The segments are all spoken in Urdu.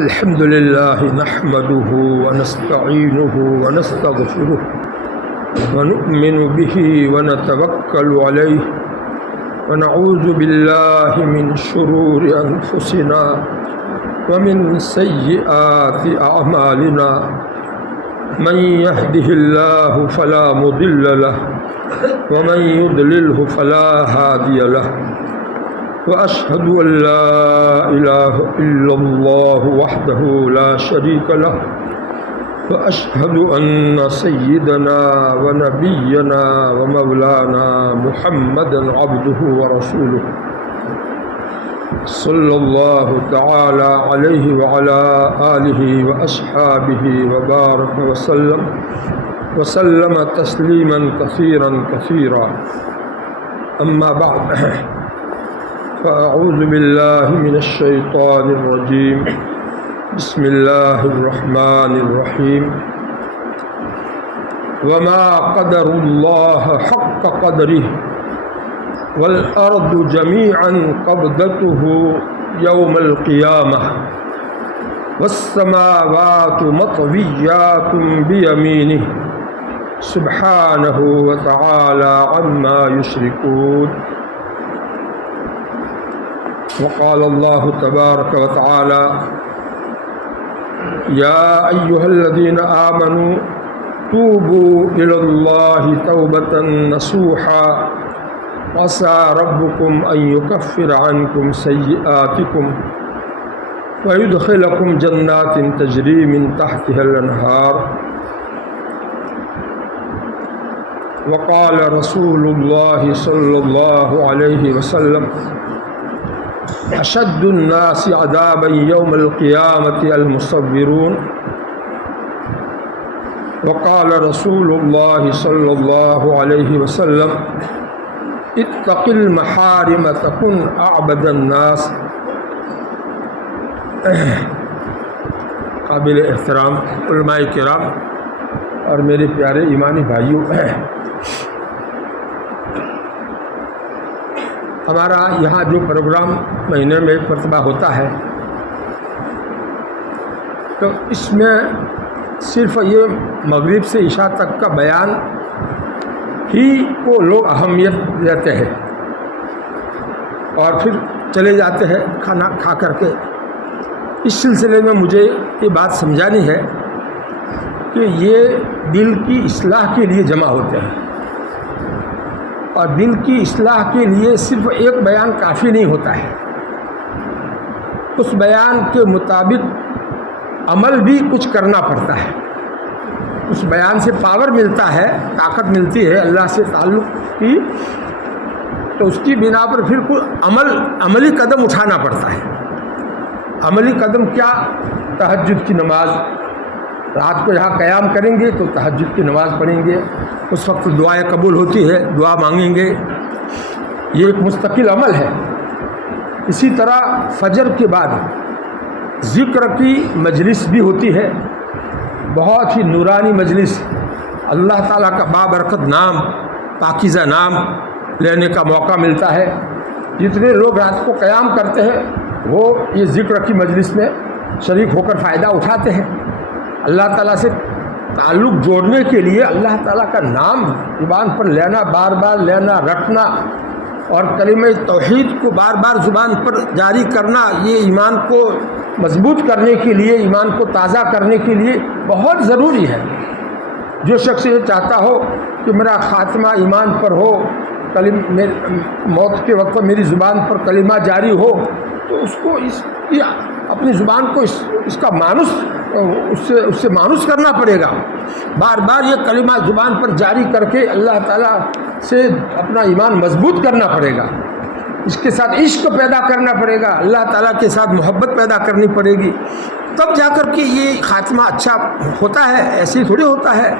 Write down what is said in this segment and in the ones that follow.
الحمد لله نحمده ونستعينه ونستغفره ونؤمن به ونتوكل عليه ونعوذ بالله من شرور أنفسنا ومن سيئات أعمالنا من يهده الله فلا مضل له ومن يضلله فلا هادي له وأشهد أن لا إله إلا الله وحده لا شريك له وأشهد أن سيدنا ونبينا ومولانا محمدا عبده ورسوله صلى الله تعالى عليه وعلى آله وأصحابه وبارك وسلم تسليما كثيرا كثيرا. أما بعد، فأعوذ بالله من الشيطان الرجيم. بسم الله الرحمن الرحيم. وما قدر الله حق قدره والأرض جميعا قبضته يوم القيامة والسماوات مطويات بيمينه سبحانه وتعالى عما يشركون. وقال الله تبارك وتعالى: يا أيها الذين آمنوا توبوا إلى الله توبة نصوحا عسى ربكم أن يكفر عنكم سيئاتكم ويدخلكم جنات تجري من تحتها الأنهار. وقال رسول الله صلى الله عليه وسلم: أشد الناس عذابا يوم القيامة المصورون. وقال رسول الله صلى الله عليه وسلم: اتق المحارم تكن أعبد الناس. قابل احترام علماء کرام اور میرے پیارے ایمانی بھائیوں، ہمارا یہاں جو پروگرام مہینے میں ایک مرتبہ ہوتا ہے، تو اس میں صرف یہ مغرب سے عشاء تک کا بیان ہی کو لوگ اہمیت دیتے ہیں اور پھر چلے جاتے ہیں کھانا کھا کر کے۔ اس سلسلے میں مجھے یہ بات سمجھانی ہے کہ یہ دل کی اصلاح کے لیے جمع ہوتے ہیں، اور دل کی اصلاح کے لیے صرف ایک بیان کافی نہیں ہوتا ہے، اس بیان کے مطابق عمل بھی کچھ کرنا پڑتا ہے۔ اس بیان سے پاور ملتا ہے، طاقت ملتی ہے اللہ سے تعلق کی، تو اس کی بنا پر پھر کوئی عملی قدم اٹھانا پڑتا ہے۔ عملی قدم کیا؟ تہجد کی نماز، رات کو یہاں قیام کریں گے تو تہجد کی نماز پڑھیں گے، اس وقت دعائیں قبول ہوتی ہے، دعا مانگیں گے، یہ ایک مستقل عمل ہے۔ اسی طرح فجر کے بعد ذکر کی مجلس بھی ہوتی ہے، بہت ہی نورانی مجلس، اللہ تعالیٰ کا بابرکت نام، پاکیزہ نام لینے کا موقع ملتا ہے۔ جتنے لوگ رات کو قیام کرتے ہیں وہ یہ ذکر کی مجلس میں شریک ہو کر فائدہ اٹھاتے ہیں۔ اللہ تعالیٰ سے تعلق جوڑنے کے لیے اللہ تعالیٰ کا نام زبان پر لینا، بار بار لینا، رٹنا، اور کلمہ توحید کو بار بار زبان پر جاری کرنا، یہ ایمان کو مضبوط کرنے کے لیے، ایمان کو تازہ کرنے کے لیے بہت ضروری ہے۔ جو شخص یہ چاہتا ہو کہ میرا خاتمہ ایمان پر ہو، موت کے وقت میری زبان پر کلمہ جاری ہو، تو اس کو اپنی زبان کو اس کا مانوس، اس سے مانوس کرنا پڑے گا، بار بار یہ کلمہ زبان پر جاری کر کے اللہ تعالیٰ سے اپنا ایمان مضبوط کرنا پڑے گا، اس کے ساتھ عشق پیدا کرنا پڑے گا، اللہ تعالیٰ کے ساتھ محبت پیدا کرنی پڑے گی، تب جا کر کے یہ خاتمہ اچھا ہوتا ہے۔ ایسے ہی تھوڑی ہوتا ہے۔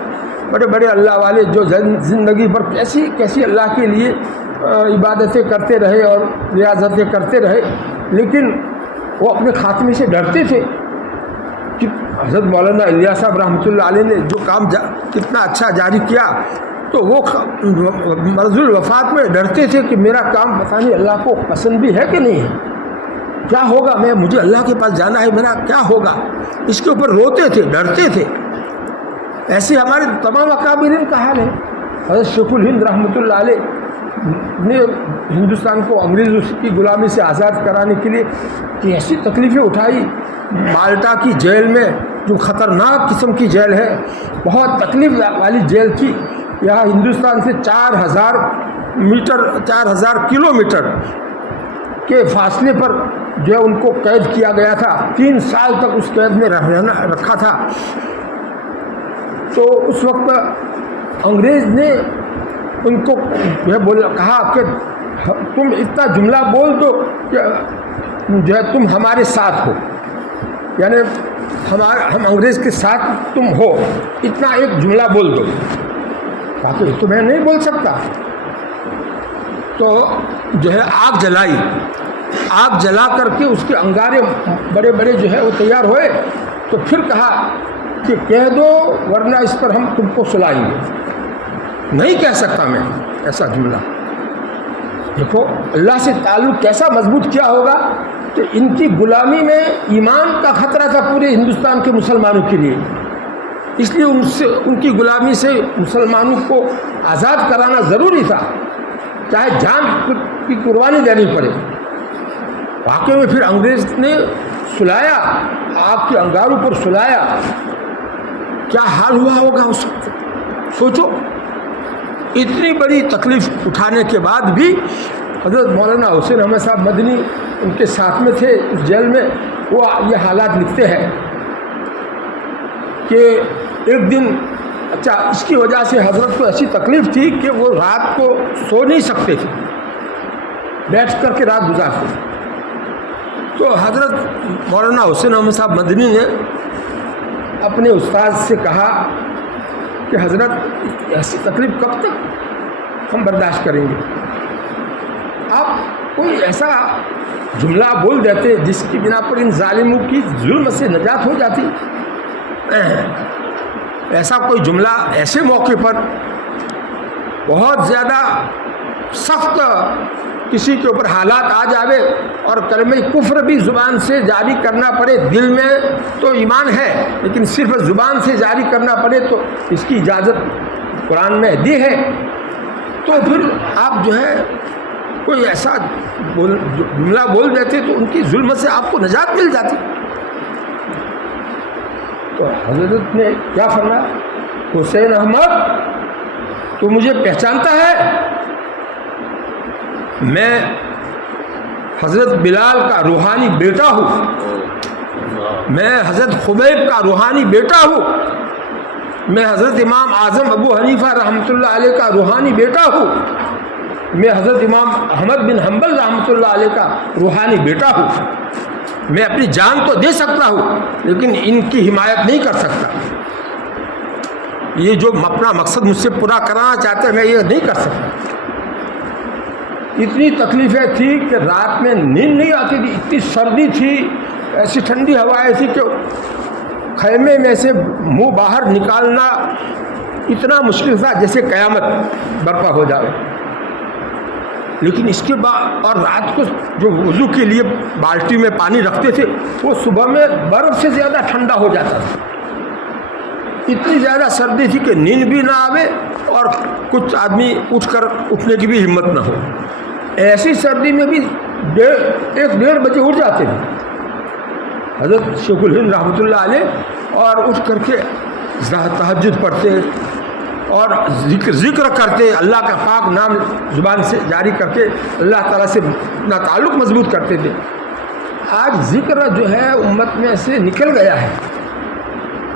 بڑے بڑے اللہ والے جو زندگی پر کیسی اللہ کے لیے عبادتیں کرتے رہے اور ریاضتیں کرتے رہے، لیکن وہ اپنے خاتمے سے ڈرتے تھے۔ کہ حضرت مولانا الیاس صاحب رحمۃ اللہ علیہ نے جو کام کتنا اچھا جاری کیا، تو وہ مرض الوفات میں ڈرتے تھے کہ میرا کام پتہ نہیں اللہ کو پسند بھی ہے کہ نہیں ہے۔ کیا ہوگا، مجھے اللہ کے پاس جانا ہے، میرا کیا ہوگا، اس کے اوپر روتے تھے، ڈرتے تھے۔ ایسے ہمارے تمام اکابرین کا حال ہے۔ حضرت شیخ الہند رحمۃ اللہ علیہ نے ہندوستان کو انگریزوں کی غلامی سے آزاد کرانے کے لیے کیسی تکلیفیں اٹھائی۔ مالٹا کی جیل میں، جو خطرناک قسم کی جیل ہے، بہت تکلیف والی جیل تھی، یہاں ہندوستان سے 4000 کلومیٹر کے فاصلے پر جو ہے ان کو قید کیا گیا تھا۔ 3 سال تک اس قید میں رکھا تھا۔ تو اس وقت انگریز نے ان کو کہا کہ تم اتنا جملہ بول دو کہ جو ہے تم ہمارے ساتھ ہو، یعنی ہم انگریز کے ساتھ تم ہو، اتنا ایک جملہ بول دو۔ کہا کہ تو میں نہیں بول سکتا۔ تو جو ہے آگ جلائی، آگ جلا کر کے اس کے انگارے بڑے بڑے جو ہے وہ تیار ہوئے، تو پھر کہا کہ کہہ دو ورنہ اس پر ہم تم کو سلائیں گے۔ نہیں کہہ سکتا میں ایسا جملہ۔ دیکھو اللہ سے تعلق کیسا مضبوط کیا ہوگا کہ ان کی غلامی میں ایمان کا خطرہ تھا پورے ہندوستان کے مسلمانوں کے لیے، اس لیے ان کی غلامی سے مسلمانوں کو آزاد کرانا ضروری تھا، چاہے جان کی قربانی دینی پڑے۔ واقعے میں پھر انگریز نے سلایا، آگ کے انگاروں پر سلایا، کیا حال ہوا ہوگا اس وقت، سوچو۔ اتنی بڑی تکلیف اٹھانے کے بعد بھی حضرت مولانا حسین احمد صاحب مدنی ان کے ساتھ میں تھے اس جیل میں، وہ یہ حالات لکھتے ہیں کہ ایک دن، اچھا اس کی وجہ سے حضرت کو ایسی تکلیف تھی کہ وہ رات کو سو نہیں سکتے تھے، بیٹھ کر کے رات گزارتے تھے۔ تو حضرت مولانا حسین احمد صاحب مدنی نے اپنے استاد سے کہا کہ حضرت ایسی تکلیف کب تک ہم برداشت کریں گے، آپ کوئی ایسا جملہ بول دیتے جس کی بنا پر ان ظالموں کی ظلم سے نجات ہو جاتی۔ ایسا کوئی جملہ ایسے موقع پر بہت زیادہ سخت کسی کے اوپر حالات آ جاوے اور کلمہ کفر بھی زبان سے جاری کرنا پڑے، دل میں تو ایمان ہے لیکن صرف زبان سے جاری کرنا پڑے تو اس کی اجازت قرآن میں دی ہے، تو پھر آپ جو ہے کوئی ایسا جملہ بول دیتے تو ان کی ظلم سے آپ کو نجات مل جاتی۔ تو حضرت نے کیا فرمایا، حسین احمد تو مجھے پہچانتا ہے، میں حضرت بلال کا روحانی بیٹا ہوں، میں حضرت خبیب کا روحانی بیٹا ہوں، میں حضرت امام اعظم ابو حنیفہ رحمۃ اللہ علیہ کا روحانی بیٹا ہوں، میں حضرت امام احمد بن حنبل رحمۃ اللہ علیہ کا روحانی بیٹا ہوں، میں اپنی جان تو دے سکتا ہوں لیکن ان کی حمایت نہیں کر سکتا، یہ جو اپنا مقصد مجھ سے پورا کرانا چاہتے ہیں میں یہ نہیں کر سکتا۔ اتنی تکلیفیں تھی کہ رات میں نیند نہیں آتی تھی، اتنی سردی تھی، ایسی ٹھنڈی ہوائیں تھی کہ خیمے میں سے منہ باہر نکالنا اتنا مشکل تھا جیسے قیامت برپا ہو جائے۔ لیکن اس کے بعد اور رات کو جو وضو کے لیے بالٹی میں پانی رکھتے تھے وہ صبح میں برف سے زیادہ ٹھنڈا ہو جاتا تھا، اتنی زیادہ سردی تھی کہ نیند بھی نہ آوے اور کچھ آدمی اٹھنے کی بھی ہمت نہ ہو۔ ایسی سردی میں بھی 1-1:30 بجے اٹھ جاتے تھے حضرت شیخ الہند رحمۃ اللہ علیہ، اور اٹھ کر کے تہجد پڑھتے اور ذکر کرتے، اللہ کا پاک نام زبان سے جاری کر کے اللہ تعالیٰ سے اپنا تعلق مضبوط کرتے تھے۔ آج ذکر جو ہے امت میں سے نکل گیا ہے،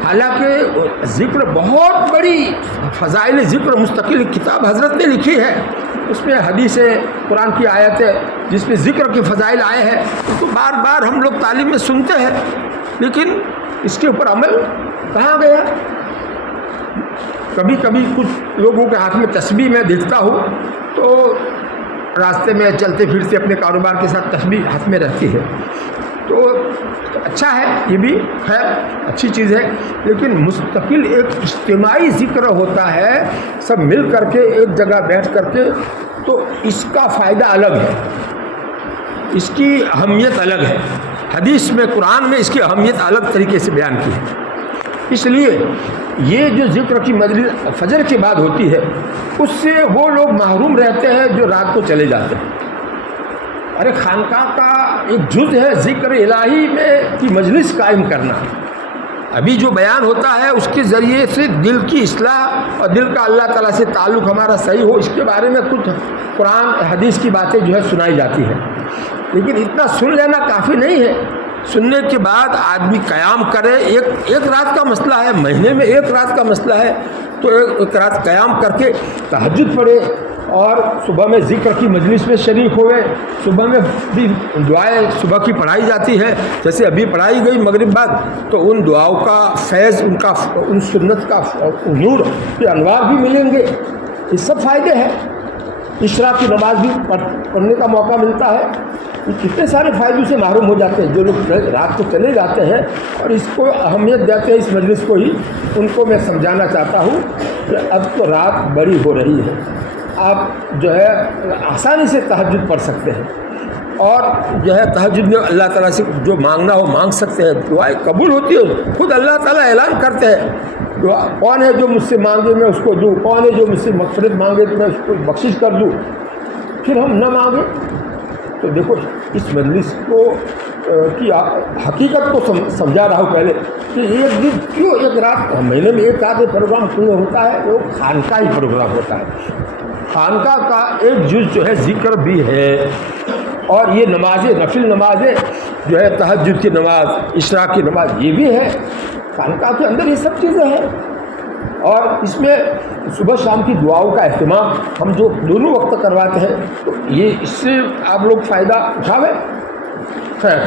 حالانکہ ذکر بہت بڑی فضائل ذکر مستقل کتاب حضرت نے لکھی ہے، اس میں حدیث قرآن کی آیت ہے جس میں ذکر کے فضائل آئے ہیں، اس کو بار بار ہم لوگ تعلیم میں سنتے ہیں لیکن اس کے اوپر عمل کہاں گیا۔ کبھی کبھی کچھ لوگوں کے ہاتھ میں تسبیح میں دیکھتا ہوں تو راستے میں چلتے پھرتے اپنے کاروبار کے ساتھ تسبیح ہاتھ میں رہتی ہے، تو اچھا ہے، یہ بھی خیر اچھی چیز ہے، لیکن مستقل ایک اجتماعی ذکر ہوتا ہے سب مل کر کے ایک جگہ بیٹھ کر کے، تو اس کا فائدہ الگ ہے، اس کی اہمیت الگ ہے، حدیث میں قرآن میں اس کی اہمیت الگ طریقے سے بیان کی ہے۔ اس لیے یہ جو ذکر کی مجلس فجر کے بعد ہوتی ہے اس سے وہ لوگ محروم رہتے ہیں جو رات کو چلے جاتے ہیں۔ ارے خانقاہ کا ایک جز ہے ذکر الہی میں کی مجلس قائم کرنا، ابھی جو بیان ہوتا ہے اس کے ذریعے سے دل کی اصلاح اور دل کا اللہ تعالیٰ سے تعلق ہمارا صحیح ہو، اس کے بارے میں کچھ قرآن حدیث کی باتیں جو ہے سنائی جاتی ہے، لیکن اتنا سن لینا کافی نہیں ہے۔ سننے کے بعد آدمی قیام کرے، ایک رات کا مسئلہ ہے، مہینے میں ایک رات کا مسئلہ ہے، تو ایک رات قیام کر کے تہجد پڑھے اور صبح میں ذکر کی مجلس میں شریک ہوئے۔ صبح میں بھی دعائیں صبح کی پڑھائی جاتی ہے، جیسے ابھی پڑھائی گئی مغرب بعد، تو ان دعاؤں کا فیض، ان سنت کا نور کے انوار بھی ملیں گے، یہ سب فائدے ہیں۔ اشراق کی نماز بھی پڑھنے کا موقع ملتا ہے، یہ کتنے سارے فائدوں سے محروم ہو جاتے ہیں جو لوگ رات کو چلے جاتے ہیں اور اس کو اہمیت دیتے ہیں، اس مجلس کو ہی۔ ان کو میں سمجھانا چاہتا ہوں کہ اب تو رات بڑی ہو رہی ہے، آپ جو ہے آسانی سے تہجد پڑھ سکتے ہیں، اور جو ہے تہجد میں اللہ تعالیٰ سے جو مانگنا ہو مانگ سکتے ہیں، دعائیں قبول ہوتی ہے۔ خود اللہ تعالیٰ اعلان کرتے ہیں، کون ہے جو مجھ سے مانگے میں اس کو دوں، کون ہے جو مجھ سے مغفرت مانگے تو میں اس کو بخشش کر دوں۔ پھر ہم نہ مانگیں تو دیکھو اس مجلس کو کی حقیقت کو سمجھا رہا ہوں پہلے کہ ایک دن کیوں ایک رات، مہینے میں ایک آدھ پروگرام کیوں ہوتا ہے، وہ خانقاہی پروگرام ہوتا ہے۔ خانقاہ کا ایک جز جو ہے ذکر بھی ہے، اور یہ نمازیں، نفل نمازیں جو ہے تہجد کی نماز، اشراق کی نماز، یہ بھی ہے خانقاہ کے اندر، یہ سب چیزیں ہیں۔ اور اس میں صبح شام کی دعاؤں کا اہتمام ہم جو دونوں وقت کرواتے ہیں، تو یہ اس سے آپ لوگ فائدہ اٹھاویں۔ خیر،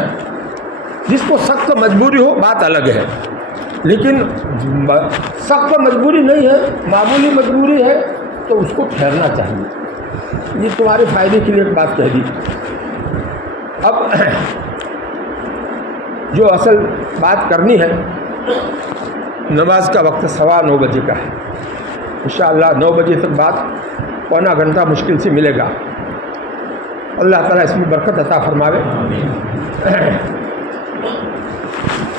جس کو سخت مجبوری ہو بات الگ ہے، لیکن سخت مجبوری نہیں ہے، معمولی مجبوری ہے تو اس کو ٹھہرنا چاہیے۔ یہ تمہارے فائدے کے لیے ایک بات کہہ دی۔ اب جو اصل بات کرنی ہے، نماز کا وقت 9:15 بجے کا ہے، انشاءاللہ 9 بجے تک بعد پونا گھنٹہ مشکل سے ملے گا۔ اللہ تعالیٰ اس میں برکت عطا فرماوے۔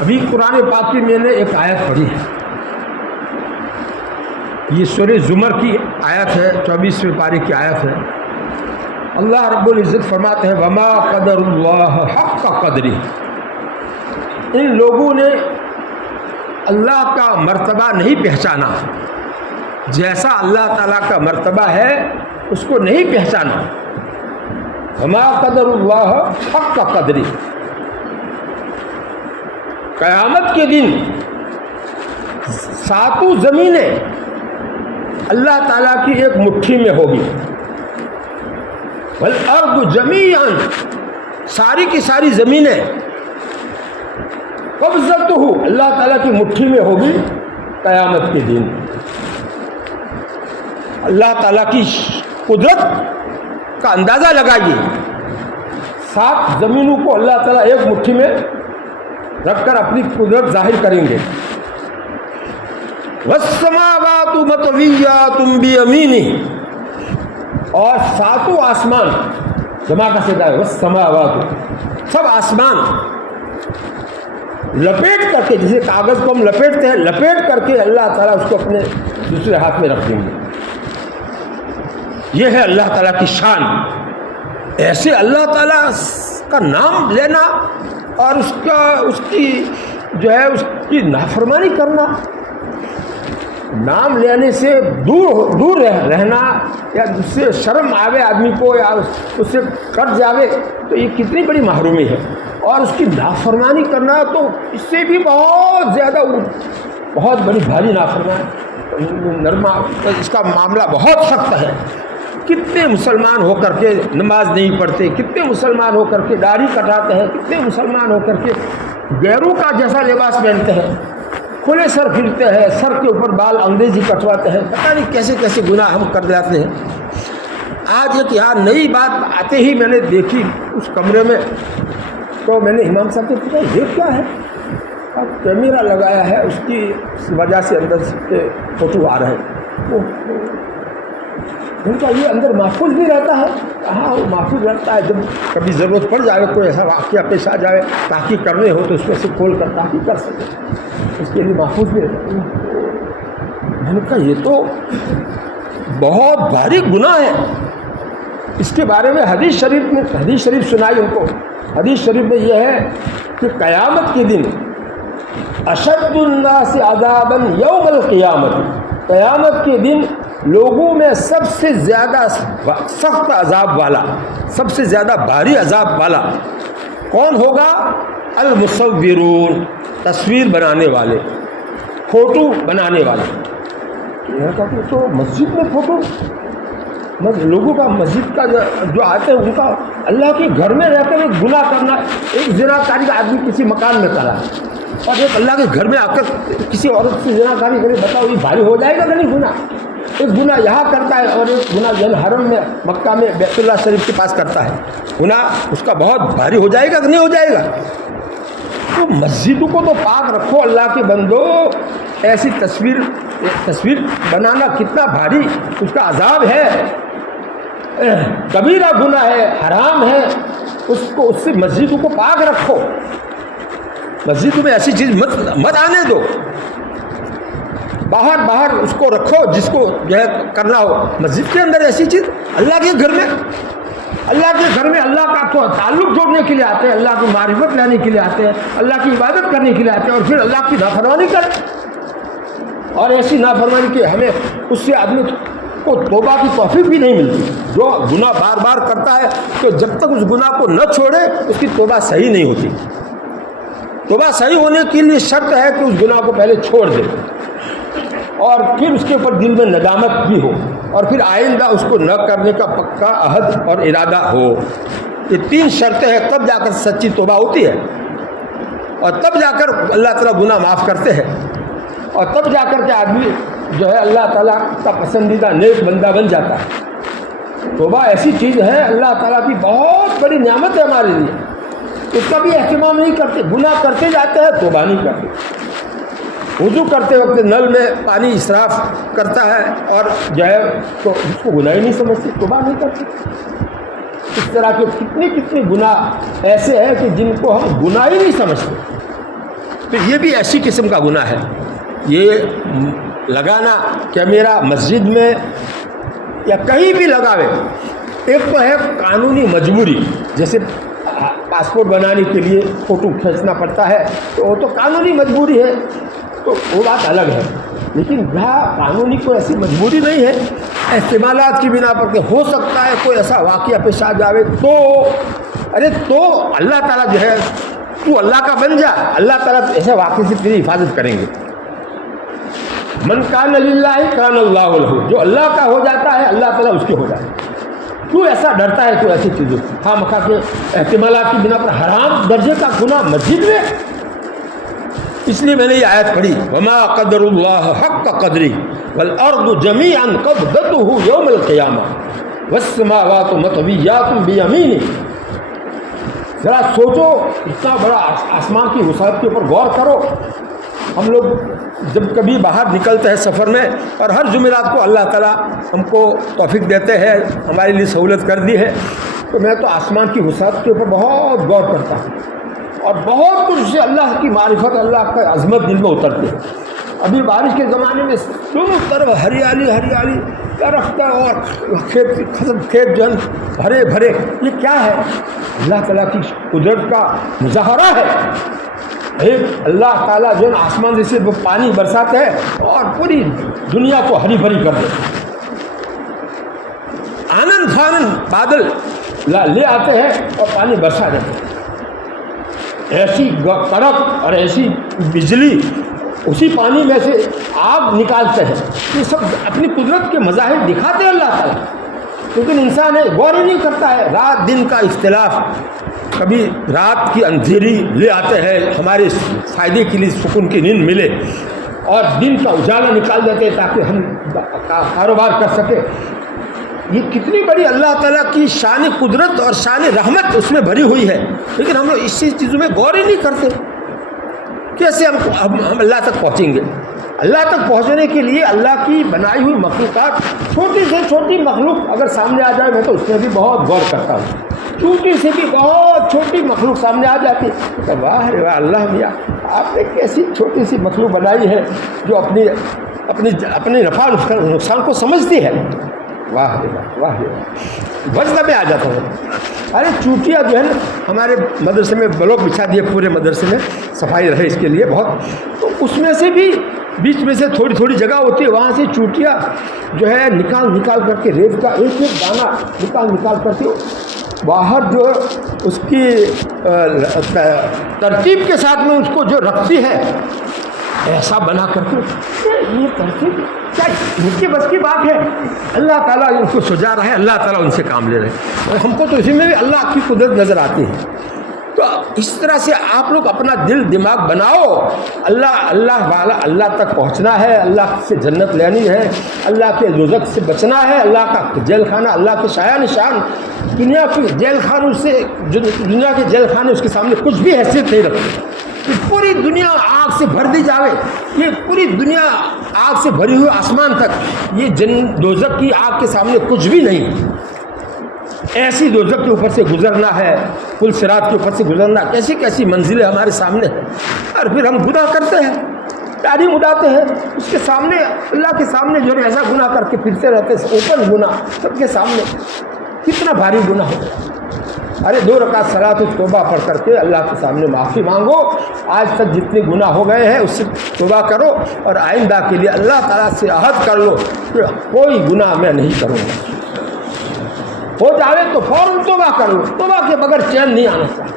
ابھی قرآن پاک کی میں نے ایک آیت پڑھی ہے، یہ سورہ زمر کی آیت ہے، 24ویں پارے کی آیت ہے۔ اللہ رب العزت فرماتے ہیں وما قدر اللہ حق قدری، ان لوگوں نے اللہ کا مرتبہ نہیں پہچانا، جیسا اللہ تعالیٰ کا مرتبہ ہے اس کو نہیں پہچانا۔ وما قدر اللہ حق قدری، قیامت کے دن 7 زمینیں اللہ تعالیٰ کی ایک مٹھی میں ہوگی، والارض جمیعا، ساری کی ساری زمینیں قبضتہ اللہ تعالیٰ کی مٹھی میں ہوگی قیامت کے دن۔ اللہ تعالیٰ کی قدرت کا اندازہ لگائیے، 7 زمینوں کو اللہ تعالیٰ ایک مٹھی میں رکھ کر اپنی قدرت ظاہر کریں گے۔ والسماوات مطویات بیمینہ، اور 7 آسمان، جمع کا صیغہ ہے والسماوات، سب آسمان لپیٹ کر کے، جسے کاغذ کو ہم لپیٹتے ہیں، لپیٹ کر کے اللہ تعالیٰ اس کو اپنے دوسرے ہاتھ میں رکھ دیں گے۔ یہ ہے اللہ تعالیٰ کی شان۔ ایسے اللہ تعالیٰ کا نام لینا اور اس کی نافرمانی کرنا، نام لینے سے دور رہنا، یا اس سے شرم آوے آدمی کو، یا اس سے کٹ جاوے، تو یہ کتنی بڑی محرومی ہے۔ اور اس کی نافرمانی کرنا تو اس سے بھی بہت زیادہ، بہت بڑی بھاری نافرمانی، اس کا معاملہ بہت سخت ہے۔ کتنے مسلمان ہو کر کے نماز نہیں پڑھتے، کتنے مسلمان ہو کر کے داڑھی کٹاتے ہیں، کتنے مسلمان ہو کر کے غیروں کا جیسا لباس پہنتے ہیں، کھلے سر پھرتے ہیں، سر کے اوپر بال انگریزی کٹواتے ہیں، پتہ نہیں کیسے کیسے گناہ ہم کر جاتے ہیں۔ آج ایک یہاں نئی بات آتے ہی میں نے دیکھی اس کمرے میں، تو میں نے امام صاحب سے پوچھا یہ کیا ہے؟ اب کیمرہ لگایا ہے، اس کی وجہ سے اندر سے فوٹو آ رہے ہیں۔ ان کا یہ اندر محفوظ بھی رہتا ہے. ہاں وہ محفوظ رہتا ہے. جب کبھی ضرورت پڑ جائے, کوئی ایسا واقعہ پیش آ جائے, تحقیق کرنے ہو تو اس میں سے کھول کر تحقیق کر سکے, اس کے لیے محفوظ بھی رہتا ہے. میں نے کہا یہ تو بہت بھاری گناہ ہے. اس کے بارے میں حدیث شریف سنائی ان کو. حدیث شریف میں یہ ہے کہ قیامت کے دن اشد الناس عذابا یوم القیامت, قیامت کے دن لوگوں میں سب سے زیادہ سخت عذاب والا, سب سے زیادہ بھاری عذاب والا کون ہوگا؟ المصورون, تصویر بنانے والے, فوٹو بنانے والے. تو مسجد میں فوٹو, لوگوں کا مسجد کا جو آتے ہیں ان کا اللہ کے گھر میں رہ کر ایک گناہ کرنا. ایک زناکاری کا آدمی کسی مکان میں کرا اور ایک اللہ کے گھر میں آ کر کسی عورت سے زناکاری کرے, بتاؤ یہ بھاری ہو جائے گا کہ نہیں گناہ؟ ایک گناہ یہاں کرتا ہے اور ایک گناہ حرم میں مکہ میں بیت اللہ شریف کے پاس کرتا ہے. گناہ اس کا بہت بھاری ہو جائے گا کہ نہیں ہو جائے گا؟ تو مسجدوں کو تو پاک رکھو اللہ کے بندو. ایسی تصویر بنانا کتنا بھاری اس کا عذاب ہے, کبیرہ گناہ ہے, حرام ہے. اس سے مسجدوں کو پاک رکھو. مسجدوں میں ایسی چیز مت آنے دو. باہر اس کو رکھو جس کو جو ہے کرنا ہو. مسجد کے اندر ایسی چیز, اللہ کے گھر میں اللہ کا تو تعلق جوڑنے کے لیے آتے ہیں, اللہ کی معرفت لینے کے لیے آتے ہیں, اللہ کی عبادت کرنے کے لیے آتے ہیں, اور پھر اللہ کی نافرمانی کریں. اور ایسی نافرمانی کہ ہمیں اس سے آدمی کو توبہ کی توفیق بھی نہیں ملتی. جو گناہ بار بار کرتا ہے تو جب تک اس گناہ کو نہ چھوڑے اس کی توبہ صحیح نہیں ہوتی. توبہ صحیح ہونے کے لیے شرط ہے کہ اس گناہ کو پہلے چھوڑ دے اور پھر اس کے اوپر دل میں ندامت بھی ہو اور پھر آئندہ اس کو نہ کرنے کا پکا عہد اور ارادہ ہو. یہ 3 شرطیں ہیں, تب جا کر سچی توبہ ہوتی ہے اور تب جا کر اللہ تعالیٰ گناہ معاف کرتے ہیں اور تب جا کر کے آدمی جو ہے اللہ تعالیٰ کا پسندیدہ نیک بندہ بن جاتا ہے. توبہ ایسی چیز ہے, اللہ تعالیٰ کی بہت بڑی نعمت ہے ہمارے لیے. اس کا بھی اہتمام نہیں کرتے, گناہ کرتے جاتے ہیں, توبہ نہیں کرتے. وضو کرتے وقت نل میں پانی اسراف کرتا ہے اور جو ہے تو اس کو گناہ ہی نہیں سمجھتے, توبہ نہیں کرتے. اس طرح کے کتنے گناہ ایسے ہیں کہ جن کو ہم گناہ ہی نہیں سمجھتے. تو یہ بھی ایسی قسم کا گناہ ہے. یہ لگانا کیمرہ مسجد میں یا کہیں بھی لگاوے, ایک تو ہے قانونی مجبوری, جیسے پاسپورٹ بنانے کے لیے فوٹو کھینچنا پڑتا ہے تو وہ تو قانونی مجبوری ہے, تو وہ بات الگ ہے. لیکن یہاں قانونی کوئی ایسی مجبوری نہیں ہے, احتمالات کی بنا پر کہ ہو سکتا ہے کوئی ایسا واقعہ پیش آ جاوے تو تو اللہ تعالیٰ جو ہے تو اللہ کا بن جا, اللہ تعالیٰ ایسے واقعے سے تیری حفاظت کریں گے. من کان للہ کان اللہ لہ, جو اللہ کا ہو جاتا ہے اللہ تعالیٰ اس کے ہو جاتا ہے. کیوں ایسا ڈرتا ہے تو ایسی چیزوں ہاں مکہ کے احتمالات کی بنا پر حرام درجے کا گناہ مسجد میں. اس لیے میں نے یہ آیت پڑھی, وما قدر اللہ حق قدری والارض جمیعا قبضتہ یوم القیامہ والسماوات مطویات بیمینہ. ذرا سوچو, اتنا بڑا آسمان کی وسعت کے اوپر غور کرو. ہم لوگ جب کبھی باہر نکلتے ہیں سفر میں اور ہر جمعرات کو اللہ تعالیٰ ہم کو توفیق دیتے ہیں, ہمارے لیے سہولت کر دی ہے, تو میں تو آسمان کی وسعت کے اوپر بہت غور کرتا ہوں اور بہت کچھ سے اللہ کی معرفت, اللہ کا عظمت دل میں اترتے ہیں. ابھی بارش کے زمانے میں دونوں طرف ہریالی درخت اور کھیت جو بھرے بھرے, یہ کیا ہے؟ اللہ تعالیٰ کی قدرت کا مظاہرہ ہے. ایک اللہ تعالیٰ جو آسمان سے وہ پانی برساتے ہیں اور پوری دنیا کو ہری بھری کر دیتے ہیں. آنند فانند بادل لے آتے ہیں اور پانی برسا دیتے ہیں. ایسی کڑک اور ایسی بجلی, اسی پانی میں سے آگ نکالتے ہیں. یہ سب اپنی قدرت کے مظاہر دکھاتے ہیں اللہ تعالیٰ, لیکن انسان غور ہی نہیں کرتا ہے. رات دن کا اختلاف, کبھی رات کی اندھیری لے آتے ہیں ہمارے فائدے کے لیے, سکون کی نیند ملے, اور دن کا اجالا نکال دیتے ہیں تاکہ ہم کاروبار کر سکیں. یہ کتنی بڑی اللہ تعالیٰ کی شان قدرت اور شان رحمت اس میں بھری ہوئی ہے, لیکن ہم لوگ اسی چیزوں میں غور ہی نہیں کرتے. کیسے ہم اللہ تک پہنچیں گے؟ اللہ تک پہنچنے کے لیے اللہ کی بنائی ہوئی مخلوقات، چھوٹی سے چھوٹی مخلوق اگر سامنے آ جائے، میں تو اس میں بھی بہت غور کرتا ہوں، چھوٹی سے بھی بہت چھوٹی مخلوق سامنے آ جاتی تو واہ رے واہ، اللہ میاں آپ نے کیسی چھوٹی سی مخلوق بنائی ہے جو اپنے نفع نقصان کو سمجھتی ہے، واہ رے واہ، واہ رے واہ، وزن میں آ جاتا ہوں۔ ارے چوٹیاں جو ہے نا، ہمارے مدرسے میں بلاک بچھا دیے، پورے مدرسے میں صفائی رہے اس کے لیے بہت، تو اس میں سے بھی بیچ میں سے تھوڑی تھوڑی جگہ ہوتی ہے، وہاں سے چوٹیاں جو ہے نکال کر کے ریت کا ایک ایک دانہ نکال کر کے باہر جو اس کی ترتیب کے ساتھ میں اس کو جو رکھتی ہے، ایسا بنا کر کے یہ ترتیب کیا ان کی بس کی بات ہے؟ اللہ تعالیٰ ان کو سجا رہا ہے، اللہ تعالیٰ ان سے کام لے رہے ہیں، اور ہم کو تو اسی میں بھی اللہ کی قدرت نظر آتی ہے۔ تو اس طرح سے آپ لوگ اپنا دل دماغ بناؤ، اللہ والا، اللہ تک پہنچنا ہے، اللہ سے جنت لینی ہے، اللہ کے دوزخ سے بچنا ہے، اللہ کا جیل خانہ، اللہ کے شایان نشان، دنیا کے جیل خانوں سے، جو دنیا کے جیل خانے اس کے سامنے کچھ بھی حیثیت نہیں رکھتے، کہ پوری دنیا آگ سے بھر دی جاوے، یہ پوری دنیا آگ سے بھری ہوئی آسمان تک، یہ دوزخ کی آگ کے سامنے کچھ بھی نہیں۔ ایسی دوزخ کے اوپر سے گزرنا ہے، پل صراط کے اوپر سے گزرنا، کیسی کیسی منزلیں ہمارے سامنے ہیں، اور پھر ہم گناہ کرتے ہیں، تعلیم اڑاتے ہیں اس کے سامنے، اللہ کے سامنے جو ہے ایسا گناہ کر کے پھرتے رہتے ہیں، اوپن گناہ سب کے سامنے، کتنا بھاری گناہ ہوتا ہے۔ ارے 2 رکعت صلاۃ توبہ پڑھ کر کے اللہ کے سامنے معافی مانگو، آج تک جتنے گناہ ہو گئے ہیں اس سے توبہ کرو، اور آئندہ کے لیے اللہ تعالیٰ سے عہد کر لو کہ کوئی گناہ میں نہیں کروں گا، ہو جاوے تو فوراً توبہ کر لو، توبہ کے بغیر چین نہیں آنا چاہیے،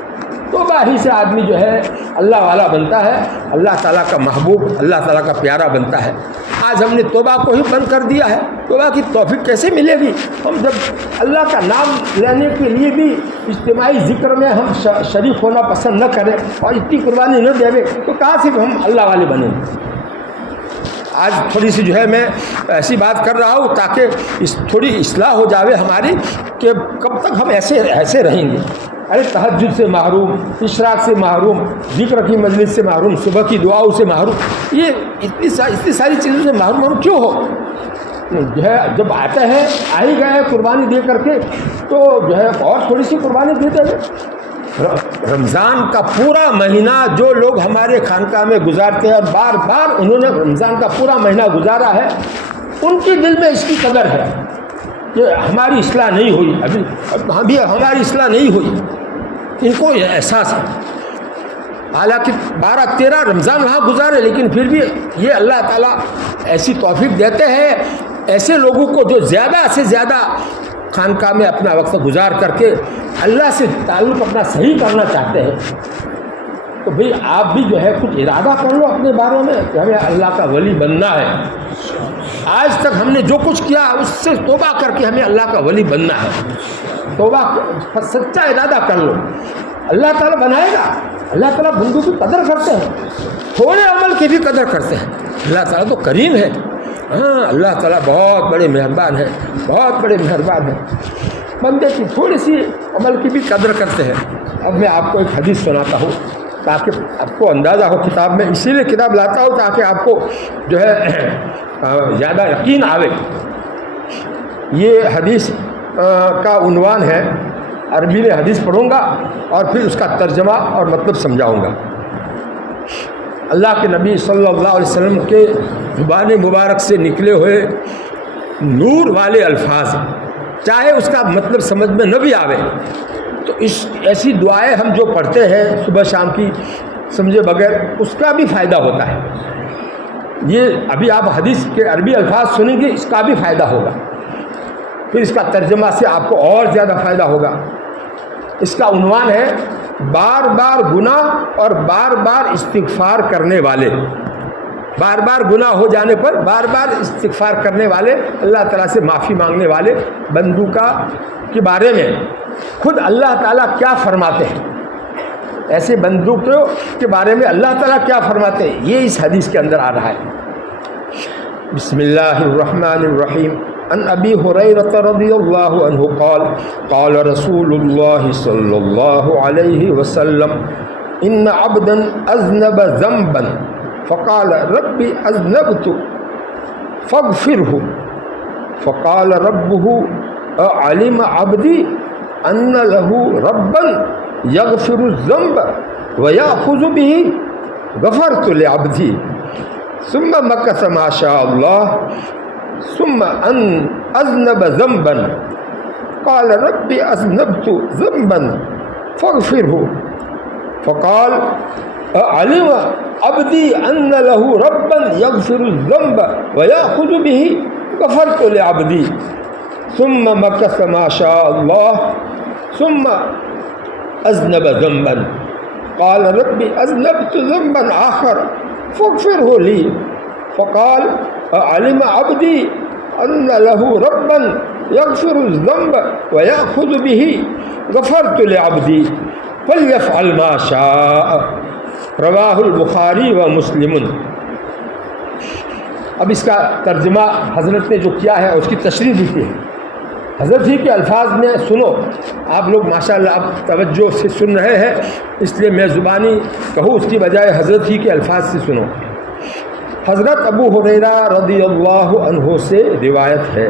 توبہ ہی سے آدمی جو ہے اللہ والا بنتا ہے، اللہ تعالیٰ کا محبوب، اللہ تعالیٰ کا پیارا بنتا ہے۔ آج ہم نے توبہ کو ہی بند کر دیا ہے، توبہ کی توفیق کیسے ملے گی؟ ہم جب اللہ کا نام لینے کے لیے بھی اجتماعی ذکر میں ہم شریک ہونا پسند نہ کریں اور اتنی قربانی نہ دیں تو کہاں سے ہم اللہ والے بنیں گے؟ آج تھوڑی سی جو ہے میں ایسی بات کر رہا ہوں تاکہ تھوڑی اصلاح ہو جاوے ہماری، کہ کب تک ہم ایسے رہیں گے؟ ارے تہجد سے محروم، اشراق سے محروم، ذکر کی مجلس سے محروم، صبح کی دعاؤں سے محروم، یہ اتنی ساری چیزوں سے محروم ہم کیوں ہو؟ جو ہے جب آتے ہیں، آ ہی گئے قربانی دے کر کے، تو جو ہے اور تھوڑی سی قربانی دیتے ہیں۔ رمضان کا پورا مہینہ جو لوگ ہمارے خانقاہ میں گزارتے ہیں، اور بار بار انہوں نے رمضان کا پورا مہینہ گزارا ہے، ان کے دل میں اس کی قدر ہے کہ ہماری اصلاح نہیں ہوئی، ابھی ہماری اصلاح نہیں ہوئی، ان کو احساس ہے۔ حالانکہ 12-13 رمضان وہاں گزارے، لیکن پھر بھی یہ اللہ تعالیٰ ایسی توفیق دیتے ہیں ایسے لوگوں کو جو زیادہ سے زیادہ خانقاہ میں اپنا وقت گزار کر کے اللہ سے تعلق اپنا صحیح کرنا چاہتے ہیں۔ تو بھئی آپ بھی جو ہے کچھ ارادہ کر لو اپنے بارے میں کہ ہمیں اللہ کا ولی بننا ہے، آج تک ہم نے جو کچھ کیا اس سے توبہ کر کے ہمیں اللہ کا ولی بننا ہے، توبہ سچا ارادہ کر لو، اللہ تعالیٰ بنائے گا۔ اللہ تعالیٰ بندوں کی قدر کرتے ہیں، تھوڑے عمل کی بھی قدر کرتے ہیں، اللہ تعالیٰ تو کریم ہے، ہاں اللہ تعالیٰ بہت بڑے مہربان ہے، بہت بڑے مہربان ہے، بندے کی تھوڑی سی عمل کی بھی قدر کرتے ہیں۔ اب میں آپ کو ایک حدیث سناتا ہوں تاکہ آپ کو اندازہ ہو، کتاب میں اسی لیے کتاب لاتا ہوں تاکہ آپ کو جو ہے زیادہ یقین آوے۔ یہ حدیث کا عنوان ہے، عربی میں حدیث پڑھوں گا اور پھر اس کا ترجمہ اور مطلب سمجھاؤں گا۔ اللہ کے نبی صلی اللہ علیہ وسلم کے زبان مبارک سے نکلے ہوئے نور والے الفاظ، چاہے اس کا مطلب سمجھ میں نہ بھی آوے تو ایسی دعائیں ہم جو پڑھتے ہیں صبح شام کی سمجھے بغیر، اس کا بھی فائدہ ہوتا ہے۔ یہ ابھی آپ حدیث کے عربی الفاظ سنیں گے، اس کا بھی فائدہ ہوگا، پھر اس کا ترجمہ سے آپ کو اور زیادہ فائدہ ہوگا۔ اس کا عنوان ہے بار بار گناہ اور بار بار استغفار کرنے والے، بار بار گناہ ہو جانے پر بار بار استغفار کرنے والے، اللہ تعالیٰ سے معافی مانگنے والے بندوں کے بارے میں خود اللہ تعالیٰ کیا فرماتے ہیں، ایسے بندوں کے بارے میں اللہ تعالیٰ کیا فرماتے ہیں، یہ اس حدیث کے اندر آ رہا ہے۔ بسم اللہ الرحمن الرحیم۔ عن ابی ہریرہ رضی اللہ عنہ قال قال رسول اللہ صلی اللہ علیہ وسلم ان عبدا اذنب ذنبا فقال رب اذنبت فاغفره فقال ربه علم عبدي ان له ربا يغفر الذنب ويأخذ به غفرت لعبدي ثم مكث ما شاء الله ثم ان اذنب ذنبا قال رب اذنبت ذنبا فاغفره فقال علم عبدي ان له ربا يغفر الذنب ويأخذ به غفرت لعبدي ثم مكث ما شاء الله ثم اذنب ذنبا قال رب اذنبت ذنبا آخر فاغفره لي فقال علم عبدي ان له ربا يغفر الذنب ويأخذ به غفرت لعبدي فليفعل ما شاء رواہ البخاری و مسلم. اب اس کا ترجمہ حضرت نے جو کیا ہے اس کی تشریح بھی کی ہے. حضرت ہی کے الفاظ میں سنو. آپ لوگ ماشاءاللہ اب توجہ سے سن رہے ہیں اس لیے میں زبانی کہوں اس کی بجائے حضرت ہی کے الفاظ سے سنو. حضرت ابو ہریرہ رضی اللہ عنہ سے روایت ہے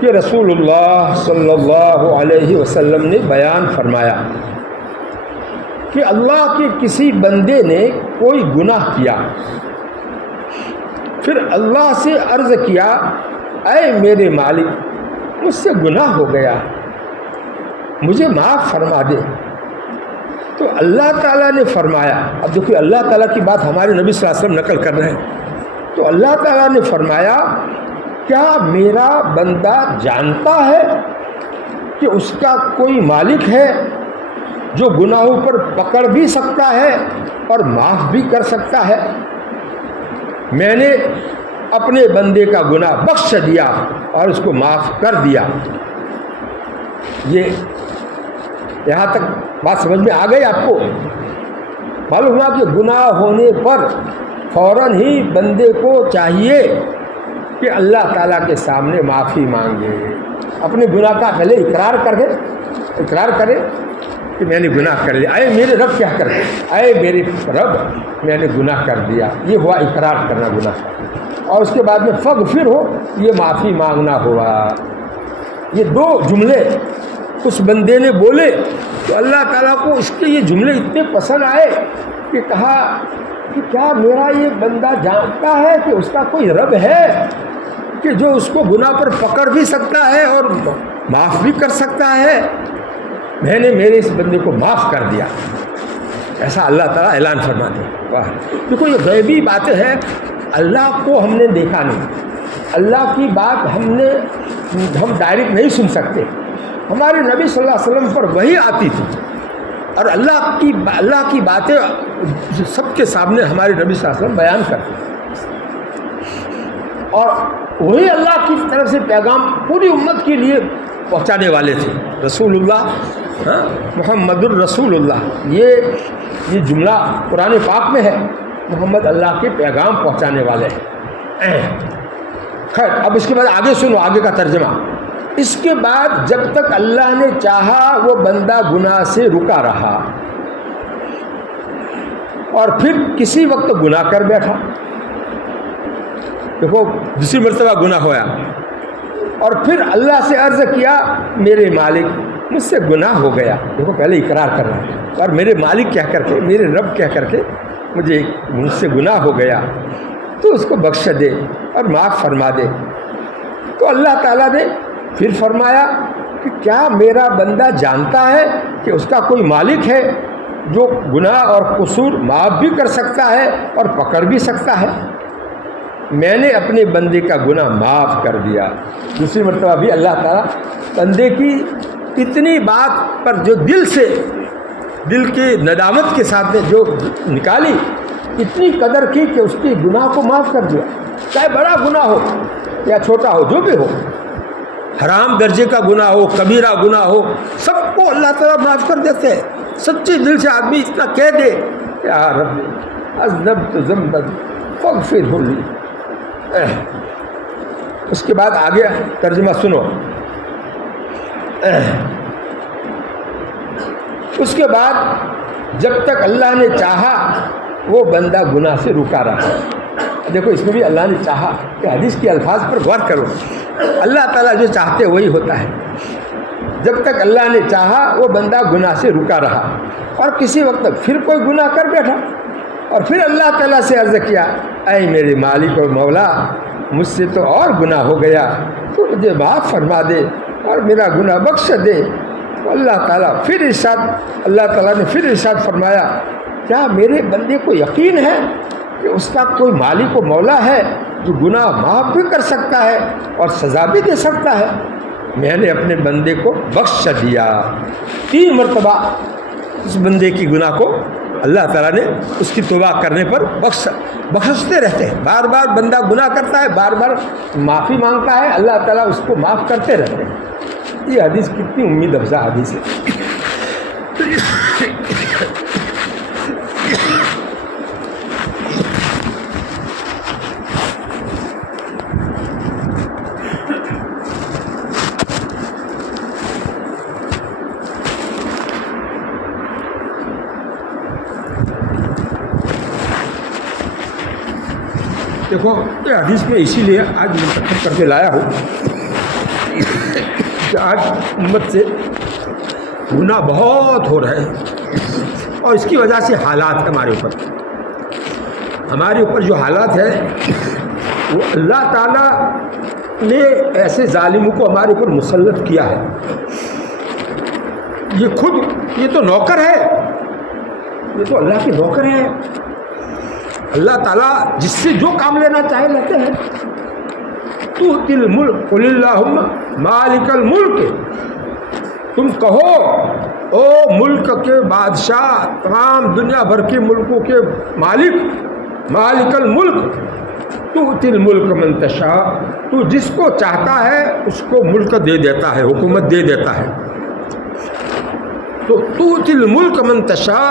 کہ رسول اللہ صلی اللہ علیہ وسلم نے بیان فرمایا کہ اللہ کے کسی بندے نے کوئی گناہ کیا، پھر اللہ سے عرض کیا اے میرے مالک مجھ سے گناہ ہو گیا، مجھے معاف فرما دے. تو اللہ تعالیٰ نے فرمایا، اب دیکھو اللہ تعالیٰ کی بات ہمارے نبی صلی اللہ علیہ وسلم نقل کر رہے ہیں، تو اللہ تعالیٰ نے فرمایا کیا میرا بندہ جانتا ہے کہ اس کا کوئی مالک ہے جو گناہوں پر پکڑ بھی سکتا ہے اور معاف بھی کر سکتا ہے؟ میں نے اپنے بندے کا گناہ بخش دیا اور اس کو معاف کر دیا. یہ یہاں تک بات سمجھ میں آ گئی آپ کو؟ معلوم ہوا کہ گناہ ہونے پر فوراً ہی بندے کو چاہیے کہ اللہ تعالیٰ کے سامنے معافی مانگے، اپنے گناہ کا پہلے اقرار کرے کہ میں نے گناہ کر لیا. اے میرے رب کیا کر اے میرے رب میں نے گناہ کر دیا، یہ ہوا اقرار کرنا گناہ کا. اور اس کے بعد میں فغفر ہو، یہ معافی مانگنا ہوا. یہ دو جملے اس بندے نے بولے تو اللہ تعالیٰ کو اس کے یہ جملے اتنے پسند آئے کہ کہا کہ کیا میرا یہ بندہ جانتا ہے کہ اس کا کوئی رب ہے کہ جو اس کو گناہ پر پکڑ بھی سکتا ہے اور معاف بھی کر سکتا ہے؟ میں نے میرے اس بندے کو معاف کر دیا. ایسا اللہ تعالیٰ اعلان فرماتے ہیں. واہ، دیکھو یہ غیبی باتیں ہیں، اللہ کو ہم نے دیکھا نہیں، اللہ کی بات ہم ڈائریکٹ نہیں سن سکتے. ہمارے نبی صلی اللہ علیہ وسلم پر وہی آتی تھی اور اللہ کی باتیں سب کے سامنے ہمارے نبی صلی اللہ علیہ وسلم بیان کرتے ہیں. اور وہی اللہ کی طرف سے پیغام پوری امت کے لیے پہنچانے والے تھے. رسول اللہ محمد الرسول اللہ، یہ جملہ قرآن پاک میں ہے. محمد اللہ کے پیغام پہنچانے والے ہیں. خیر، اب اس کے بعد آگے سنو آگے کا ترجمہ. اس کے بعد جب تک اللہ نے چاہا وہ بندہ گناہ سے رکا رہا اور پھر کسی وقت گناہ کر بیٹھا. دیکھو دوسری مرتبہ گناہ ہوا اور پھر اللہ سے عرض کیا میرے مالک مجھ سے گناہ ہو گیا. دیکھو پہلے اقرار کر رہا ہے اور میرے مالک کہہ کر کے، میرے رب کہہ کر کے مجھ سے گناہ ہو گیا تو اس کو بخش دے اور معاف فرما دے. تو اللہ تعالیٰ نے پھر فرمایا کہ کیا میرا بندہ جانتا ہے کہ اس کا کوئی مالک ہے جو گناہ اور قصور معاف بھی کر سکتا ہے اور پکڑ بھی سکتا ہے؟ میں نے اپنے بندے کا گناہ معاف کر دیا. دوسری مرتبہ بھی اللہ تعالیٰ بندے کی اتنی بات پر جو دل کی ندامت کے ساتھ جو نکالی، اتنی قدر کی کہ اس کے گناہ کو معاف کر دیا. چاہے بڑا گناہ ہو یا چھوٹا ہو، جو بھی ہو، حرام درجے کا گناہ ہو، کبیرہ گناہ ہو، سب کو اللہ تعالیٰ معاف کر دیتے ہیں. سچے دل سے آدمی اتنا کہہ دے یا رب اذنبت ذنبا فاغفرہ لی. اس کے بعد آگے ترجمہ سنو. اس کے بعد جب تک اللہ نے چاہا وہ بندہ گناہ سے رکا رہا. دیکھو اس میں بھی اللہ نے چاہا کہ حدیث کے الفاظ پر غور کرو. اللہ تعالیٰ جو چاہتے وہی ہوتا ہے. جب تک اللہ نے چاہا وہ بندہ گناہ سے رکا رہا, اور کسی وقت پھر کوئی گناہ کر بیٹھا اور پھر اللہ تعالیٰ سے عرض کیا, اے میرے مالک اور مولا, مجھ سے تو اور گناہ ہو گیا, تو مجھے معاف فرما دے اور میرا گناہ بخش دے. تو اللہ تعالیٰ نے پھر ارشاد فرمایا, کیا میرے بندے کو یقین ہے کہ اس کا کوئی مالک و مولا ہے جو گناہ معاف بھی کر سکتا ہے اور سزا بھی دے سکتا ہے؟ میں نے اپنے بندے کو بخش دیا. 3 مرتبہ اس بندے کی گناہ کو اللہ تعالیٰ نے اس کی توبہ کرنے پر بخشتے رہتے ہیں. بار بار بندہ گناہ کرتا ہے, بار بار معافی مانگتا ہے, اللہ تعالیٰ اس کو معاف کرتے رہتے ہیں. یہ حدیث کتنی امید افزا حدیث ہے. دیکھو یہ حدیث میں اسی لیے آج منتخب کر کے لایا ہوں کہ آج امت سے گناہ بہت ہو رہے ہیں, اور اس کی وجہ سے حالات ہمارے اوپر جو حالات ہیں وہ اللہ تعالیٰ نے ایسے ظالموں کو ہمارے اوپر مسلط کیا ہے. یہ تو نوکر ہے, یہ تو اللہ کے نوکر ہے. اللہ تعالیٰ جس سے جو کام لینا چاہے لیتے ہیں. تؤتی الملک قل اللہم مالک الملک, تم کہو او ملک کے بادشاہ, تمام دنیا بھر کے ملکوں کے مالک الملک, تؤتی الملک من تشاء, تو جس کو چاہتا ہے اس کو ملک دے دیتا ہے, حکومت دے دیتا ہے. تو تؤتی الملک من تشاء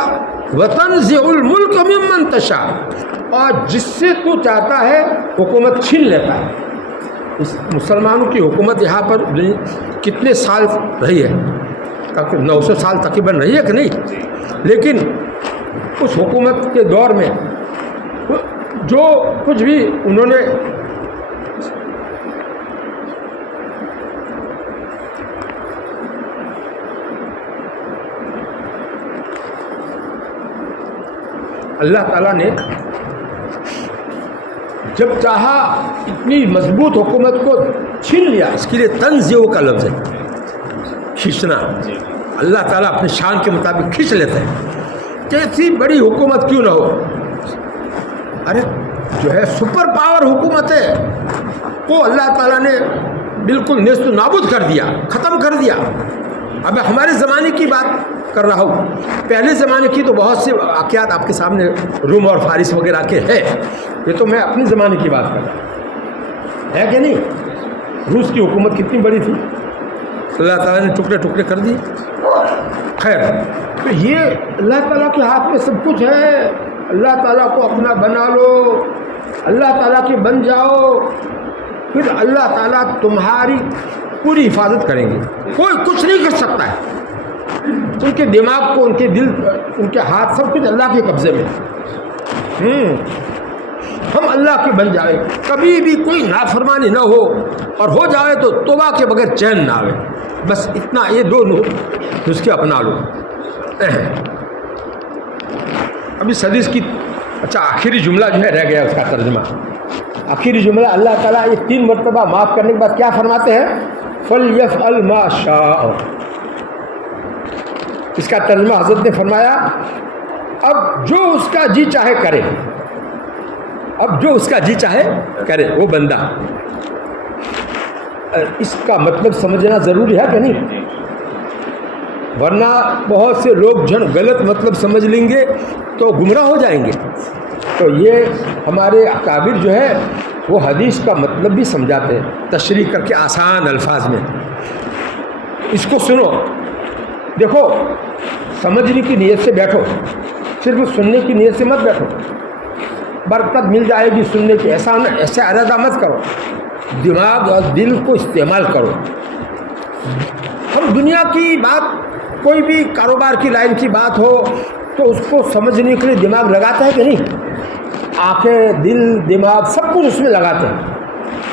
وتنزع الملک ممن تشاء, اور جس سے تو چاہتا ہے حکومت چھین لیتا ہے. اس مسلمانوں کی حکومت یہاں پر کتنے سال رہی ہے؟ 900 سال تقریباً رہی ہے کہ نہیں؟ لیکن اس حکومت کے دور میں جو کچھ بھی انہوں نے اللہ تعالیٰ نے جب چاہا اتنی مضبوط حکومت کو چھین لیا. اس کے لیے تنزیع کا لفظ ہے, کھینچنا. اللہ تعالیٰ اپنے شان کے مطابق کھینچ لیتے ہیں. کیسی بڑی حکومت کیوں نہ ہو, ارے جو ہے سپر پاور حکومت ہے وہ اللہ تعالیٰ نے بالکل نیست و نابود کر دیا, ختم کر دیا. اب ہمارے زمانے کی بات کر رہا ہوں, پہلے زمانے کی تو بہت سے واقعات آپ کے سامنے روم اور فارس وغیرہ کے ہے. یہ تو میں اپنے زمانے کی بات کر رہا ہوں, ہے کہ نہیں؟ روس کی حکومت کتنی بڑی تھی, اللہ تعالیٰ نے ٹکڑے ٹکڑے کر دیے. خیر, تو یہ اللہ تعالیٰ کے ہاتھ میں سب کچھ ہے. اللہ تعالیٰ کو اپنا بنا لو, اللہ تعالیٰ کے بن جاؤ, پھر اللہ تعالیٰ تمہاری پوری حفاظت کریں گے. کوئی کچھ نہیں کر سکتا ہے. ان کے دماغ کو, ان کے دل, ان کے ہاتھ, سب کچھ اللہ کے قبضے میں. ہم اللہ کے بن جائیں, کبھی بھی کوئی نافرمانی نہ ہو, اور ہو جائے تو توبہ کے بغیر چین نہ آئے. بس اتنا, یہ 2 نسخے اپنا لو. ابھی حدیث کی آخری جملہ جو ہے رہ گیا, اس کا ترجمہ. آخری جملہ اللہ تعالیٰ یہ 3 مرتبہ معاف کرنے کے بعد کیا فرماتے ہیں؟ فَلْيَفْعَلْ مَا شَاءَ. اس کا ترجمہ حضرت نے فرمایا, اب جو اس کا جی چاہے کرے, اب جو اس کا جی چاہے کرے وہ بندہ. اس کا مطلب سمجھنا ضروری ہے کہ نہیں؟ ورنہ بہت سے لوگ غلط مطلب سمجھ لیں گے تو گمراہ ہو جائیں گے. تو یہ ہمارے اکابر جو ہے وہ حدیث کا مطلب بھی سمجھاتے ہیں, تشریح کر کے آسان الفاظ میں. اس کو سنو, دیکھو سمجھنے کی نیت سے بیٹھو, صرف سننے کی نیت سے مت بیٹھو. برکت مل جائے گی سننے کی, ایسے ارادہ مت کرو. دماغ اور دل کو استعمال کرو. ہم دنیا کی بات, کوئی بھی کاروبار کی لائن کی بات ہو, تو اس کو سمجھنے کے لیے دماغ لگاتا ہے کہ نہیں؟ آنکھیں، دل، دماغ سب کچھ اس میں لگاتے ہیں،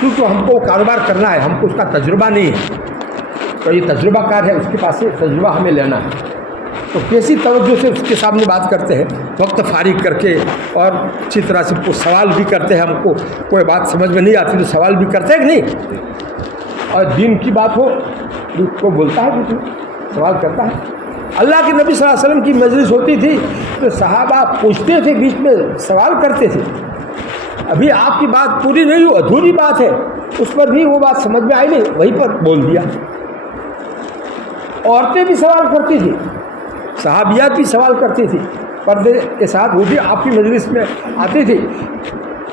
کیونکہ ہم کو کاروبار کرنا ہے، ہم کو اس کا تجربہ نہیں ہے، تو یہ تجربہ کار ہے، اس کے پاس سے تجربہ ہمیں لینا ہے، تو کیسی توجہ سے اس کے سامنے بات کرتے ہیں، وقت فارغ کر کے، اور اچھی طرح سے سوال بھی کرتے ہیں، ہم کو کوئی بات سمجھ میں نہیں آتی تو سوال بھی کرتے ہیں کہ نہیں، اور دین کی بات ہو کو بولتا ہے، سوال کرتا ہے۔ اللہ کے نبی صلی اللہ علیہ وسلم کی مجلس ہوتی تھی تو صحابہ پوچھتے تھے، بیچ میں سوال کرتے تھے، ابھی آپ کی بات پوری نہیں ہو، ادھوری بات ہے، اس پر بھی وہ بات سمجھ میں آئی نہیں، وہیں پر بول دیا۔ عورتیں بھی سوال کرتی تھی، صحابیات بھی سوال کرتی تھی، پردے کے ساتھ، وہ بھی آپ کی مجلس میں آتی تھی،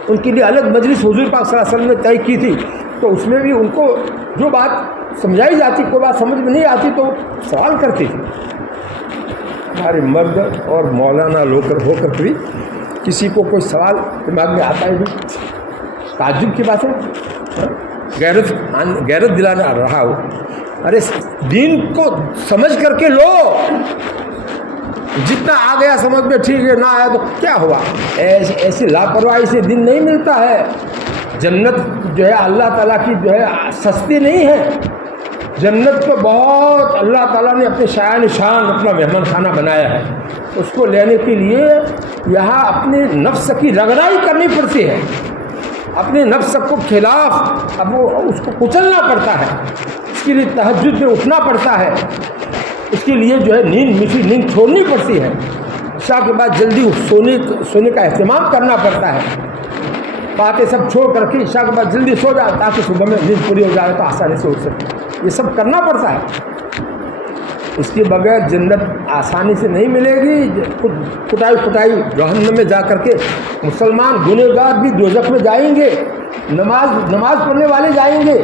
ان کے لیے الگ مجلس حضور پاک صلی اللہ علیہ وسلم نے طے کی تھی، تو اس میں بھی ان کو جو بات سمجھائی جاتی، کوئی بات سمجھ میں نہیں آتی تو سوال کرتی تھی۔ ہمارے مرد اور مولانا ہو کر بھی کسی کو کوئی سوال دماغ میں آتا ہے بھی، تعجب کی بات ہے، غیرت دلانا رہا ہو، ارے دین کو سمجھ کر کے لو، جتنا آ گیا سمجھ میں ٹھیک ہے، نہ آیا تو کیا ہوا، ایسی لاپرواہی سے دین نہیں ملتا ہے۔ جنت جو ہے اللہ تعالیٰ کی جو ہے سستی نہیں ہے، جنت تو بہت اللہ تعالیٰ نے اپنے شایان شان اپنا مہمان خانہ بنایا ہے، اس کو لینے کے لیے یہاں اپنے نفس کی رگڑائی کرنی پڑتی ہے، اپنے نفس کو خلاف اب اس کو کچلنا پڑتا ہے، اس کے لیے تہجد میں اٹھنا پڑتا ہے، اس کے لیے جو ہے میٹھی نیند چھوڑنی پڑتی ہے، عشاء کے بعد جلدی سونے کا اہتمام کرنا پڑتا ہے، باتیں سب چھوڑ کر کے عشاء کے بعد جلدی سو جائے تاکہ صبح میں نیند پوری ہو جائے تو آسانی سے اٹھ سکے، یہ سب کرنا پڑتا ہے، اس کے بغیر جنت آسانی سے نہیں ملے گی، کٹائی جہنم میں جا کر کے مسلمان گنہگار بھی دوزخ میں جائیں گے، نماز پڑھنے والے جائیں گے،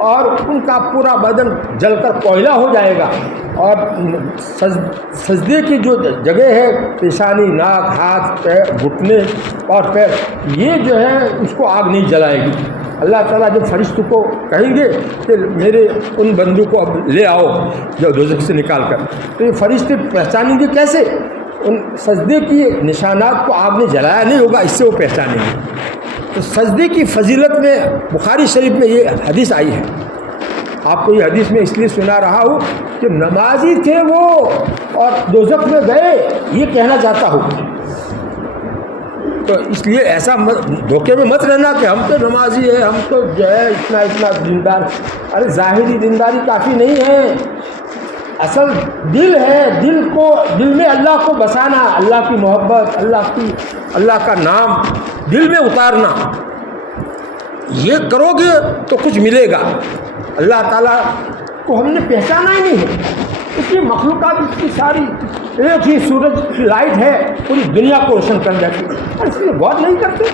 اور ان کا پورا بدن جل کر کوئلہ ہو جائے گا، اور سجدے کی جو جگہ ہے، پیشانی، ناک، ہاتھ، پیر، گھٹنے اور پیر، یہ جو ہے اس کو آگ نہیں جلائے گی۔ اللہ تعالیٰ جب فرشتوں کو کہیں گے کہ میرے ان بندوں کو اب لے آؤ جو دوزخ سے نکال کر، تو یہ فرشتے پہچانیں گے کیسے؟ ان سجدے کی نشانات کو آگ نے جلایا نہیں ہوگا، اس سے وہ پہچانیں گے۔ تو سجدے کی فضیلت میں بخاری شریف میں یہ حدیث آئی ہے، آپ کو یہ حدیث میں اس لیے سنا رہا ہوں کہ نمازی تھے وہ اور دوزخ میں گئے، یہ کہنا چاہتا ہوں، تو اس لیے ایسا دھوکے میں مت رہنا کہ ہم تو نمازی ہیں، ہم تو جو ہے اتنا دیندار، ارے ظاہری دینداری کافی نہیں ہے، اصل دل ہے، دل میں اللہ کو بسانا، اللہ کی محبت، اللہ کا نام دل میں اتارنا، یہ کرو گے تو کچھ ملے گا۔ اللہ تعالیٰ کو ہم نے پہچانا ہی نہیں ہے، اس لیے مخلوقات اس کی ساری ایک ہی سورج کی لائٹ ہے، پوری دنیا کو روشن کر دیتی ہے، اور اس لیے غور نہیں کرتے۔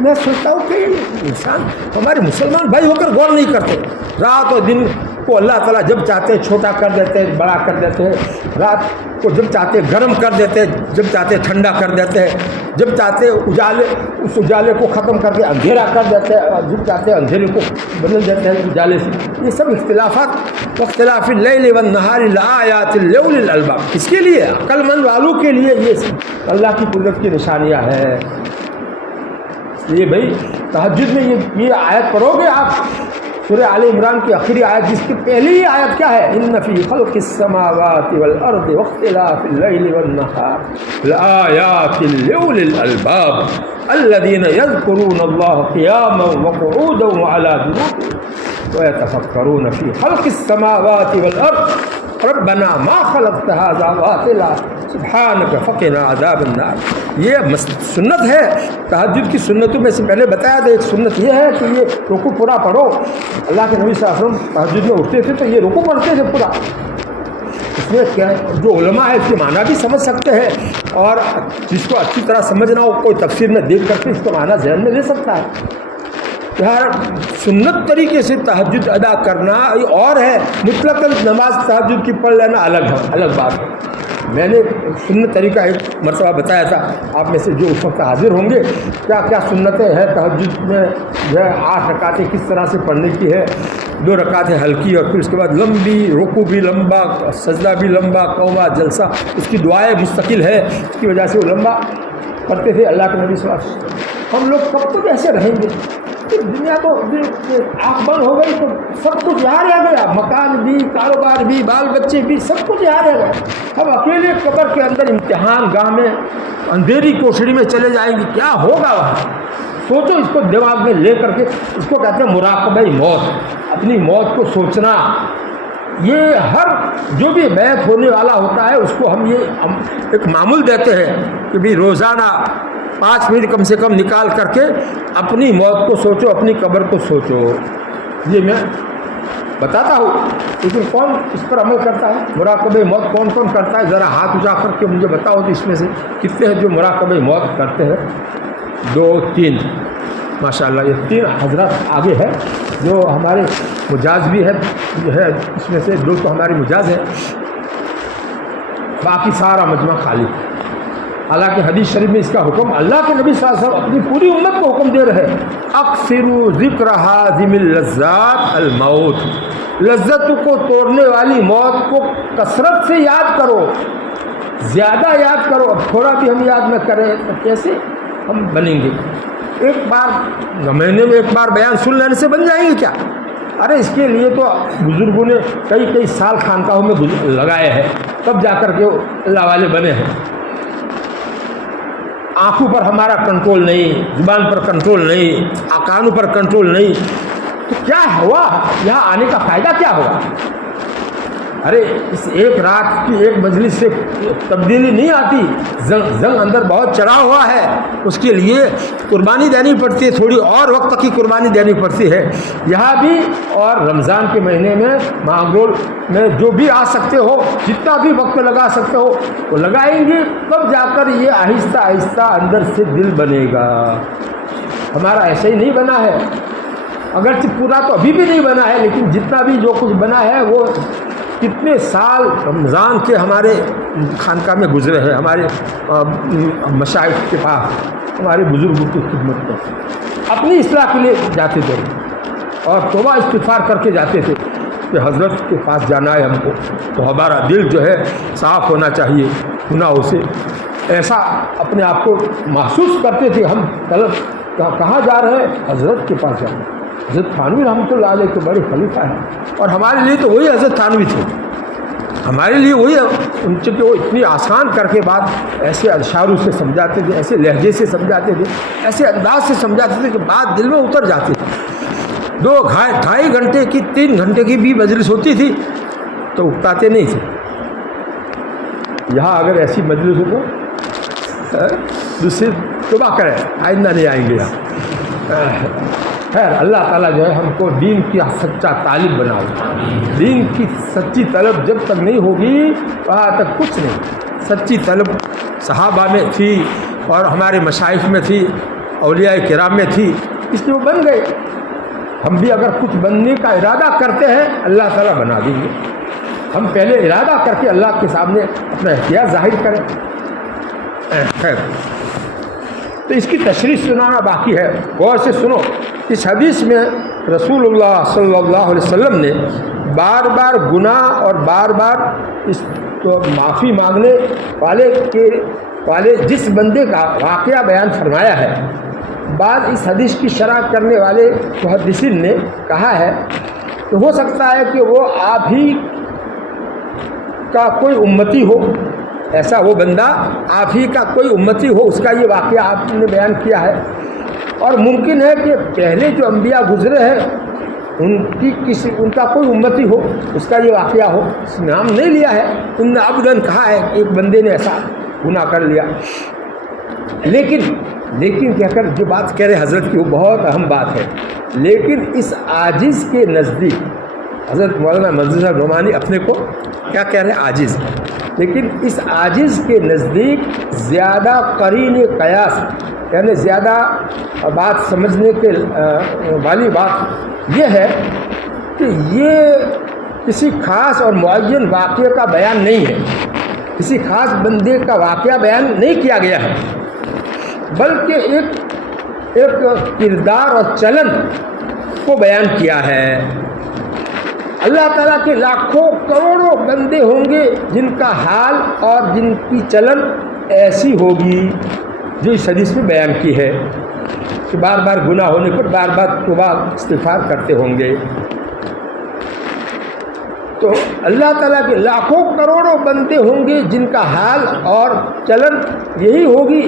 میں سوچتا ہوں کہ انسان، ہمارے مسلمان بھائی ہو کر غور نہیں کرتے، رات اور دن کو اللہ تعالیٰ جب چاہتے ہیں چھوٹا کر دیتے ہیں، بڑا کر دیتے ہیں، رات کو جب چاہتے ہیں گرم کر دیتے ہیں، جب چاہتے ہیں ٹھنڈا کر دیتے ہیں، جب چاہتے ہیں اس اجالے کو ختم کر کے اندھیرا کر دیتے ہیں، اور جب چاہتے ہیں اندھیرے کو بدل دیتے ہیں اجالے سے۔ یہ سب اختلافات، واختلاف اللیل والنہار لآیات لأولی الالباب، اس کے لیے عقل مند والوں کے لیے یہ اللہ کی قدرت کی نشانیاں ہیں۔ یہ بھائی تہجد میں یہ آیت پڑھو گے آپ، سورہ آل عمران کی آخری آیت، جس کی پہلی آیت کیا ہے؟ ان فی خلق السماوات والارض واختلاف اللیل والنہار لآیات لأولی الالباب الذین یذکرون اللہ قیاما وقعودا وعلی جنوبہم ویتفکرون فی خلق السماوات والارض ربنا ما خلقت هذا باطلا سبحانک فقنا عذاب النار۔ یہ سنت ہے، تہجد کی سنتوں میں سے پہلے بتایا تھا، ایک سنت یہ ہے کہ یہ رکوع پورا پڑھو۔ اللہ کے نبی صلی اللہ علیہ وسلم تہجد میں اٹھتے تھے تو یہ رکوع پڑھتے تھے پورا۔ اس میں کیا جو علماء ہے اس کے معنی بھی سمجھ سکتے ہیں، اور جس کو اچھی طرح سمجھنا ہو کوئی تفسیر میں دیکھ کر کے اس کا معنی ذہن میں لے سکتا ہے۔ یار سنت طریقے سے تہجد ادا کرنا اور ہے، مطلق نماز تہجد کی پڑھ لینا الگ بات ہے۔ میں نے سنت طریقہ ایک مرتبہ بتایا تھا، آپ میں سے جو اس وقت حاضر ہوں گے، کیا کیا سنتیں ہیں تہجد میں جو ہے 8 رکعتیں کس طرح سے پڑھنے کی ہے، 2 رکعتیں ہلکی اور پھر اس کے بعد لمبی، رکوع بھی لمبا، سجدہ بھی لمبا، قوما جلسہ، اس کی دعائیں مستقل ہے، اس کی وجہ سے وہ لمبا کرتے تھے اللہ کے نبی صلی اللہ علیہ وسلم۔ ہم لوگ کب تک ایسے رہیں گے؟ دنیا تو آنکھ بند ہو گئی تو سب کچھ یہاں رہ گیا، مکان بھی، کاروبار بھی، بال بچے بھی، سب کچھ یہاں رہ گیا۔ ہم اکیلے قبر کے اندر امتحان گاہ میں اندھیری کوٹڑی میں چلے جائیں گے، کیا ہوگا وہاں؟ سوچو، اس کو دماغ میں لے کر کے، اس کو کہتے ہیں مراقبہ موت، اپنی موت کو سوچنا۔ یہ ہر جو بھی بیعت ہونے والا ہوتا ہے اس کو ہم ایک معمول دیتے ہیں کہ بھی روزانہ 5 منٹ کم سے کم نکال کر کے اپنی موت کو سوچو، اپنی قبر کو سوچو۔ یہ میں بتاتا ہوں، لیکن کون اس پر عمل کرتا ہے؟ مراقبہ موت کون کون کرتا ہے؟ ذرا ہاتھ اٹھا کر کے مجھے بتاؤ تو اس میں سے کتنے ہیں جو مراقبہ موت کرتے ہیں؟ 2 3 ماشاء اللہ، یہ 3 حضرات آگے ہے جو ہمارے مجاز بھی ہے، جو ہے اس میں سے 2 تو ہمارے مجاز ہیں، باقی سارا مجمع خالی۔ حالانکہ حدیث شریف میں اس کا حکم اللہ کے نبی صلی اللہ علیہ وسلم اپنی پوری امت کو حکم دے رہے ہیں، اکثروا ذکر حازم اللذات الموت، لذت کو توڑنے والی موت کو کثرت سے یاد کرو، زیادہ یاد کرو۔ اب تھوڑا بھی ہم یاد نہ کریں تو کیسے ہم بنیں گے؟ ایک بار مہینے میں ایک بار بیان سن لینے سے بن جائیں گے کیا؟ ارے اس کے لیے تو بزرگوں نے کئی سال خانقاہوں میں لگائے ہیں، تب جا کر کے اللہ والے بنے ہیں۔ آنکھوں پر ہمارا کنٹرول نہیں، زبان پر کنٹرول نہیں، کانوں پر کنٹرول نہیں، تو کیا ہوا؟ یہاں آنے کا فائدہ کیا ہوگا؟ ارے اس ایک رات کی ایک مجلس سے تبدیلی نہیں آتی، زنگ اندر بہت چڑھا ہوا ہے، اس کے لیے قربانی دینی پڑتی ہے، تھوڑی اور وقت کی قربانی دینی پڑتی ہے۔ یہاں بھی اور رمضان کے مہینے میں معمول میں جو بھی آ سکتے ہو، جتنا بھی وقت لگا سکتے ہو وہ لگائیں گے، تب جا کر یہ آہستہ آہستہ اندر سے دل بنے گا۔ ہمارا ایسے ہی نہیں بنا ہے، اگرچہ پورا تو ابھی بھی نہیں بنا ہے، لیکن جتنا بھی جو کچھ بنا ہے وہ کتنے سال رمضان کے ہمارے خانقاہ میں گزرے ہیں، ہمارے مشائخ کے پاس، ہمارے بزرگوں کی خدمت میں اپنی اصلاح کے لیے جاتے تھے اور توبہ استغفار کر کے جاتے تھے کہ حضرت کے پاس جانا ہے ہم کو، تو ہمارا دل جو ہے صاف ہونا چاہیے گناہوں سے۔ ایسا اپنے آپ کو محسوس کرتے تھے ہم، طلب کہاں جا رہے ہیں؟ حضرت کے پاس جانا۔ حضرت تھانوی رحمۃ اللہ علیہ کے بڑے خلیفہ ہیں، اور ہمارے لیے تو وہی حضرت تھانوی تھے، ہمارے لیے وہی ان کے وہ اتنی آسان کر کے بات ایسے اشاروں سے سمجھاتے تھے، ایسے لہجے سے سمجھاتے تھے، ایسے انداز سے سمجھاتے تھے کہ بات دل میں اتر جاتی تھی۔ 2-2.5 گھنٹے کی 3 گھنٹے کی بھی مجلس ہوتی تھی تو اکتاتے نہیں تھے۔ یہاں اگر ایسی مجلس ہو تو دوسری توبہ کریں، آئندہ نہیں آئیں گے یہاں۔ خیر، اللہ تعالیٰ جو ہے ہم کو دین کی سچا طالب بناؤ۔ دین کی سچی طلب جب تک نہیں ہوگی وہاں تک کچھ نہیں۔ سچی طلب صحابہ میں تھی اور ہمارے مشائخ میں تھی، اولیاء کرام میں تھی، اس لیے وہ بن گئے۔ ہم بھی اگر کچھ بننے کا ارادہ کرتے ہیں اللہ تعالیٰ بنا دیں گے۔ ہم پہلے ارادہ کر کے اللہ کے سامنے اپنا احتیاط ظاہر کریں۔ خیر، تو اس کی تشریح سنانا باقی ہے، غور سے سنو۔ اس حدیث میں رسول اللہ صلی اللہ علیہ وسلم نے بار بار گناہ اور بار بار اس تو معافی مانگنے والے جس بندے کا واقعہ بیان فرمایا ہے، بعد اس حدیث کی شرح کرنے والے محدثین نے کہا ہے کہ ہو سکتا ہے کہ وہ آپ ہی کا کوئی امتی ہو، ایسا وہ بندہ آپ ہی کا کوئی امتی ہو، اس کا یہ واقعہ آپ نے بیان کیا ہے، اور ممکن ہے کہ پہلے جو انبیاء گزرے ہیں ان کا کوئی امتی ہو، اس کا یہ واقعہ ہو۔ اس نے نام نہیں لیا ہے، ان نے عبدن کہا ہے، ایک بندے نے ایسا گناہ کر لیا۔ لیکن کہہ کر جو بات کہہ رہے حضرت کی وہ بہت اہم بات ہے۔ لیکن اس عاجز کے نزدیک، حضرت مولانا منظور صاحب نعمانی اپنے کو کیا کہہ رہے ہیں؟ عاجز۔ لیکن اس عاجز کے نزدیک زیادہ قرین قیاس، یعنی زیادہ بات سمجھنے کے والی بات یہ ہے کہ یہ کسی خاص اور معین واقعے کا بیان نہیں ہے، کسی خاص بندے کا واقعہ بیان نہیں کیا گیا ہے، بلکہ ایک کردار اور چلن کو بیان کیا ہے۔ اللہ تعالیٰ کے لاکھوں کروڑوں بندے ہوں گے جن کا حال اور جن کی چلن ایسی ہوگی جو اس حدیث میں بیان کی ہے کہ بار بار گناہ ہونے پر بار بار توبہ استغفار کرتے ہوں گے۔ تو اللہ تعالیٰ کے لاکھوں کروڑوں بندے ہوں گے جن کا حال اور چلن یہی ہوگی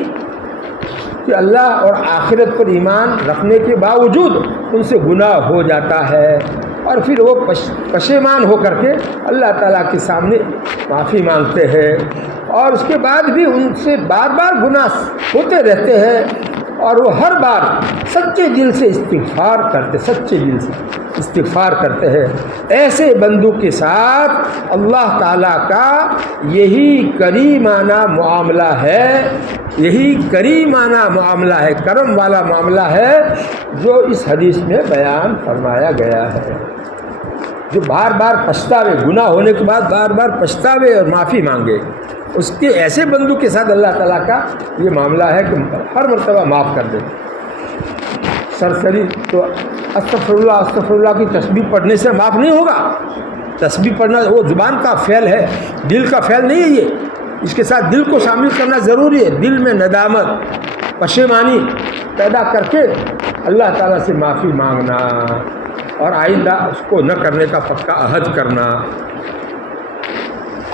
کہ اللہ اور آخرت پر ایمان رکھنے کے باوجود ان سے گناہ ہو جاتا ہے، اور پھر وہ پشیمان ہو کر کے اللہ تعالیٰ کے سامنے معافی مانگتے ہیں، اور اس کے بعد بھی ان سے بار بار گناہ ہوتے رہتے ہیں، اور وہ ہر بار سچے دل سے استغفار کرتے ہیں۔ ایسے بندوں کے ساتھ اللہ تعالیٰ کا یہی کریمانہ معاملہ ہے، کرم والا معاملہ ہے جو اس حدیث میں بیان فرمایا گیا ہے۔ جو بار بار پچھتاوے، گناہ ہونے کے بعد بار بار پچھتاوے اور معافی مانگے، اس کے ایسے بندوں کے ساتھ اللہ تعالیٰ کا یہ معاملہ ہے کہ ہر مرتبہ معاف کر دے۔ سرسری تو استغفر اللہ کی تسبیح پڑھنے سے معاف نہیں ہوگا۔ تسبیح پڑھنا وہ زبان کا فعل ہے، دل کا فعل نہیں ہے یہ۔ اس کے ساتھ دل کو شامل کرنا ضروری ہے، دل میں ندامت، پشیمانی پیدا کر کے اللہ تعالیٰ سے معافی مانگنا، اور آئندہ اس کو نہ کرنے کا پکا عہد کرنا۔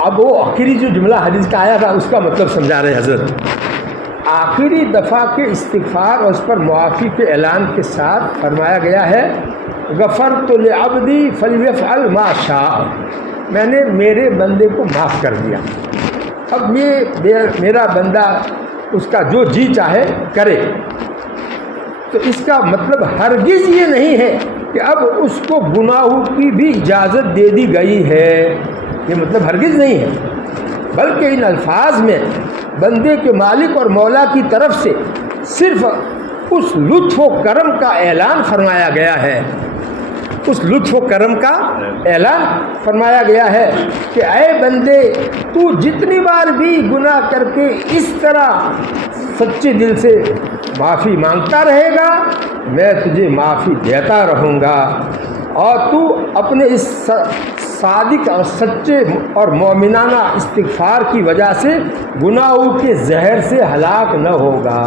اب وہ آخری جو جملہ حدیث کا آیا تھا اس کا مطلب سمجھا رہے حضرت۔ آخری دفعہ کے استغفار اور اس پر معافی کے اعلان کے ساتھ فرمایا گیا ہے غفرت لعبدی فلیفعل ما شاء، میں نے میرے بندے کو معاف کر دیا، اب میرا بندہ اس کا جو جی چاہے کرے۔ تو اس کا مطلب ہرگز یہ نہیں ہے کہ اب اس کو گناہوں کی بھی اجازت دے دی گئی ہے، یہ مطلب ہرگز نہیں ہے، بلکہ ان الفاظ میں بندے کے مالک اور مولا کی طرف سے صرف اس لطف و کرم کا اعلان فرمایا گیا ہے، اس لطف و کرم کا اعلان فرمایا گیا ہے کہ اے بندے، تو جتنی بار بھی گناہ کر کے اس طرح سچے دل سے معافی مانگتا رہے گا، میں تجھے معافی دیتا رہوں گا، اور تو اپنے اس صادق اور سچے اور مومنانہ استغفار کی وجہ سے گناہوں کے زہر سے ہلاک نہ ہوگا،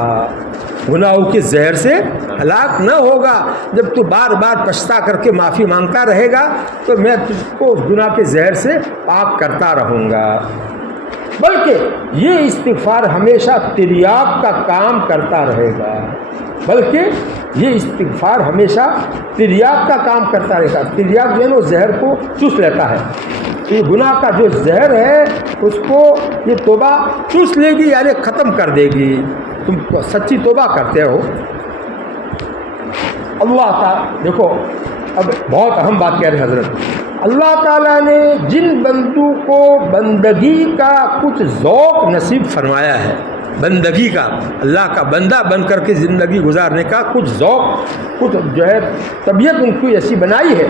گناہوں کے زہر سے ہلاک نہ ہوگا۔ جب تو بار بار پچھتا کر کے معافی مانگتا رہے گا تو میں تجھ کو گناہ کے زہر سے پاک کرتا رہوں گا، بلکہ یہ استغفار ہمیشہ تریاق کا کام کرتا رہے گا، تریاق کا کام کرتا رہے گا۔ تریاق جو ہے وہ زہر کو چوس لیتا ہے، یہ گناہ کا جو زہر ہے اس کو یہ توبہ چوس لے گی، یعنی ختم کر دے گی۔ تم سچی توبہ کرتے ہو۔ اللہ تعالیٰ دیکھو، اب بہت اہم بات کہہ رہے ہیں حضرت، اللہ تعالیٰ نے جن بندوں کو بندگی کا کچھ ذوق نصیب فرمایا ہے، بندگی کا، اللہ کا بندہ بن کر کے زندگی گزارنے کا کچھ ذوق، کچھ جو ہے طبیعت ان کو ایسی بنائی ہے،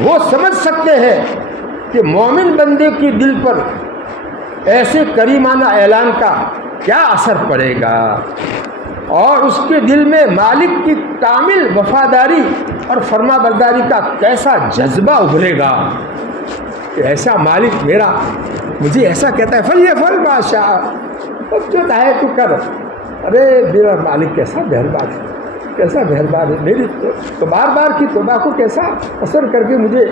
وہ سمجھ سکتے ہیں کہ مومن بندے کے دل پر ایسے کریمانہ اعلان کا کیا اثر پڑے گا، اور اس کے دل میں مالک کی کامل وفاداری اور فرما برداری کا کیسا جذبہ ابھرے گا کہ ایسا مالک میرا مجھے ایسا کہتا ہے فلیفعل ما شاء، اب جو چاہے تو کر۔ ارے میرا مالک کیسا مہربان ہے، کیسا مہربان ہے، میری تو بار بار کی توبہ کو کیسا اثر کر کے مجھے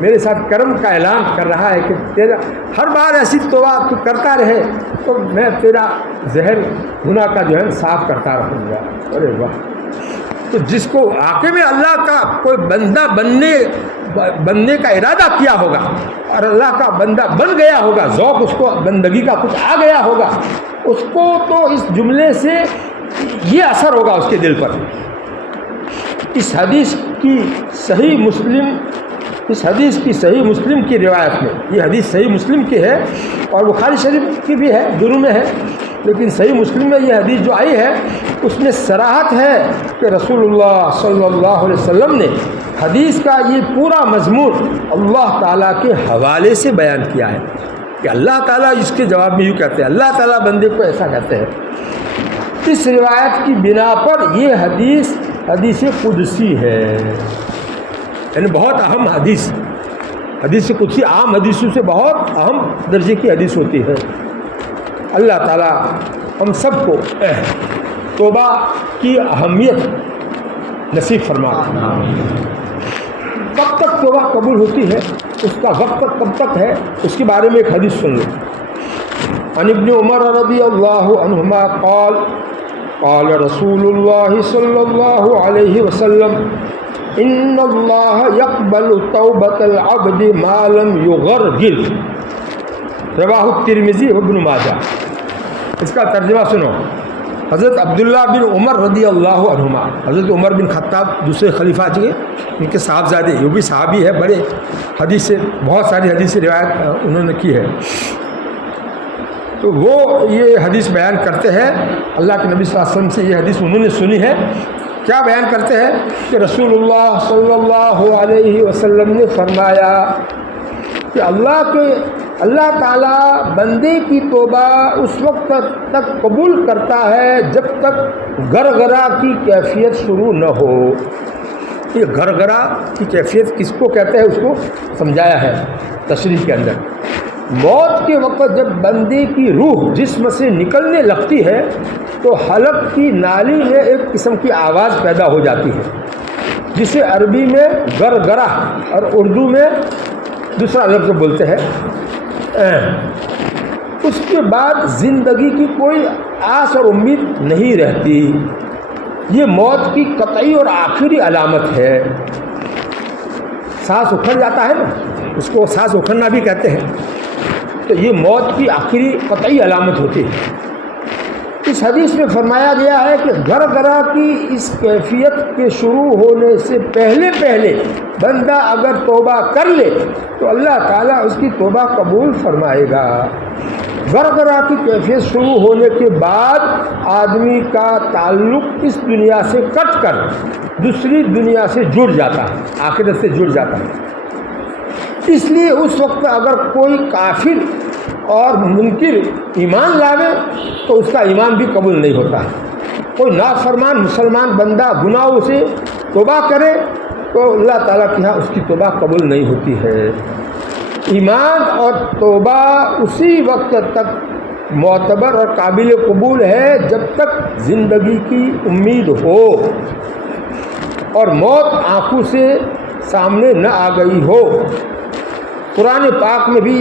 میرے ساتھ کرم کا اعلان کر رہا ہے کہ تیرا ہر بار ایسی توبہ تو کرتا رہے تو میں تیرا زہر گناہ کا جو ہے صاف کرتا رہوں گا۔ ارے واہ! تو جس کو واقعے میں اللہ کا کوئی بندہ بننے کا ارادہ کیا ہوگا اور اللہ کا بندہ بن گیا ہوگا، ذوق اس کو بندگی کا کچھ آ گیا ہوگا، اس کو تو اس جملے سے یہ اثر ہوگا اس کے دل پر۔ اس حدیث کی صحیح مسلم کی روایت میں، یہ حدیث صحیح مسلم کی ہے اور بخاری شریف کی بھی ہے، دونوں میں ہے، لیکن صحیح مسلم میں یہ حدیث جو آئی ہے اس میں صراحت ہے کہ رسول اللہ صلی اللہ علیہ وسلم نے حدیث کا یہ پورا مضمون اللہ تعالیٰ کے حوالے سے بیان کیا ہے۔ کہ اللہ تعالیٰ اس کے جواب میں یوں کہتے ہیں، اللہ تعالیٰ بندے کو ایسا کہتے ہیں۔ اس روایت کی بنا پر یہ حدیث قدسی ہے، یعنی بہت اہم حدیث قدسی عام حدیثوں سے بہت اہم درجے کی حدیث ہوتی ہے۔ اللہ تعالیٰ ہم سب کو توبہ کی اہمیت نصیب فرمائے۔ کب تک توبہ قبول ہوتی ہے، اس کا وقت کب تک ہے، اس کے بارے میں ایک حدیث سن لو۔ عن ابن عمر رضی اللہ عنہما قال قال رسول اللہ صلی اللہ علیہ وسلم ان اللہ یقبل توبۃ العبد ما لم یغرغر، رواہ الترمذی وابن ماجہ۔ اس کا ترجمہ سنو۔ حضرت عبداللہ بن عمر رضی اللہ عنہما، حضرت عمر بن خطاب دوسرے خلیفہ تھے، ان کے صاحبزادے، یہ بھی صحابی ہے، بڑے حدیث سے بہت ساری حدیث روایت انہوں نے کی ہے۔ تو وہ یہ حدیث بیان کرتے ہیں، اللہ کے نبی صلی اللہ علیہ وسلم سے یہ حدیث انہوں نے سنی ہے۔ کیا بیان کرتے ہیں کہ رسول اللہ صلی اللہ علیہ وسلم نے فرمایا کہ اللہ تعالیٰ بندے کی توبہ اس وقت تک قبول کرتا ہے جب تک گرگرا کی کیفیت شروع نہ ہو۔ یہ گرگرا کی کیفیت کس کو کہتے ہیں، اس کو سمجھایا ہے تشریح کے اندر۔ موت کے وقت جب بندے کی روح جسم سے نکلنے لگتی ہے تو حلق کی نالی میں ایک قسم کی آواز پیدا ہو جاتی ہے، جسے عربی میں گرگرا اور اردو میں دوسرا لفظ بولتے ہیں۔ اس کے بعد زندگی کی کوئی آس اور امید نہیں رہتی۔ یہ موت کی قطعی اور آخری علامت ہے۔ سانس اکھڑ جاتا ہے نا، اس کو سانس اکھڑنا بھی کہتے ہیں، تو یہ موت کی آخری قطعی علامت ہوتی ہے۔ اس حدیث میں فرمایا گیا ہے کہ گرگرا کی اس کیفیت کے شروع ہونے سے پہلے بندہ اگر توبہ کر لے تو اللہ تعالیٰ اس کی توبہ قبول فرمائے گا۔ گرگرا کی کیفیت شروع ہونے کے بعد آدمی کا تعلق اس دنیا سے کٹ کر دوسری دنیا سے جڑ جاتا ہے، آخرت سے جڑ جاتا ہے۔ اس لیے اس وقت اگر کوئی کافر اور منکر ایمان لاوے تو اس کا ایمان بھی قبول نہیں ہوتا ہے۔ کوئی نافرمان مسلمان بندہ گناہوں سے توبہ کرے تو اللہ تعالیٰ کے ہاں اس کی توبہ قبول نہیں ہوتی ہے۔ ایمان اور توبہ اسی وقت تک معتبر اور قابل قبول ہے جب تک زندگی کی امید ہو اور موت آنکھوں سے سامنے نہ آ گئی ہو۔ قرآن پاک میں بھی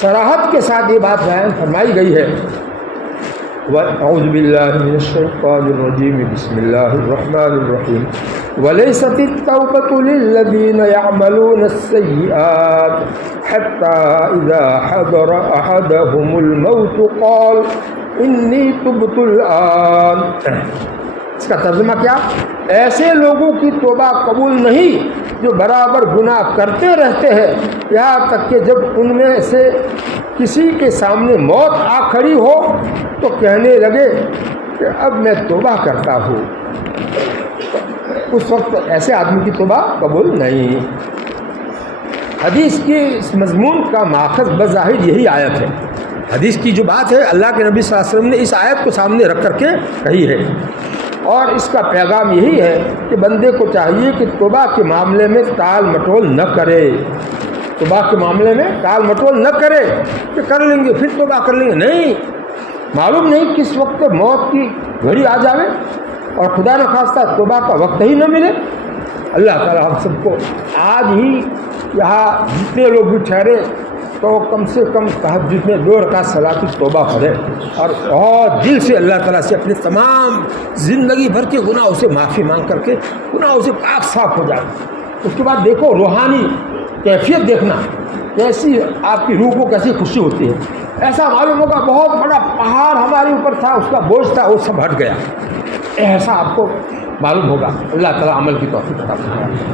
صراحت کے ساتھ یہ بات بیان فرمائی گئی ہے۔ اعوذ باللہ من الشیطان الرجیم، بسم اللہ الرحمن الرحیم، وَلَيْسَتِ التَّوْبَةُ لِلَّذِينَ يَعْمَلُونَ السَّيِّئَاتِ حَتَّى إِذَا حَضَرَ أَحَدَهُمُ الْمَوْتُ قَالَ إِنِّي تُبْتُ الْآنَ۔ اس کا ترجمہ کیا؟ ایسے لوگوں کی توبہ قبول نہیں جو برابر گناہ کرتے رہتے ہیں یہاں تک کہ جب ان میں سے کسی کے سامنے موت آ کھڑی ہو تو کہنے لگے کہ اب میں توبہ کرتا ہوں۔ اس وقت ایسے آدمی کی توبہ قبول نہیں۔ حدیث کی اس مضمون کا ماخذ بظاہر یہی آیت ہے۔ حدیث کی جو بات ہے اللہ کے نبی صلی اللہ علیہ وسلم نے اس آیت کو سامنے رکھ کر کے کہی ہے، اور اس کا پیغام یہی ہے کہ بندے کو چاہیے کہ توبہ کے معاملے میں ٹال مٹول نہ کرے۔ توبہ کے معاملے میں ٹال مٹول نہ کرے کہ کر لیں گے پھر توبہ کر لیں گے، نہیں، معلوم نہیں کس وقت موت کی گھڑی آ جاوے اور خدا نخواستہ توبہ کا وقت ہی نہ ملے۔ اللہ تعالیٰ ہم سب کو آج ہی یہاں جتنے لوگ بھی ٹھہرے تو کم سے کم تہجد میں 2 رکعت صلاۃ التوبہ پڑھے اور بہت دل سے اللہ تعالیٰ سے اپنے تمام زندگی بھر کے گناہوں سے معافی مانگ کر کے گناہوں سے پاک صاف ہو جائے۔ اس کے بعد دیکھو روحانی کیفیت دیکھنا، کیسی آپ کی روح کو کیسی خوشی ہوتی ہے۔ ایسا معلوم ہوگا بہت بڑا پہاڑ ہمارے اوپر تھا، اس کا بوجھ تھا، وہ سب ہٹ گیا، ایسا آپ کو معلوم ہوگا۔ اللہ تعالیٰ عمل کی توفیق عطا فرمائے۔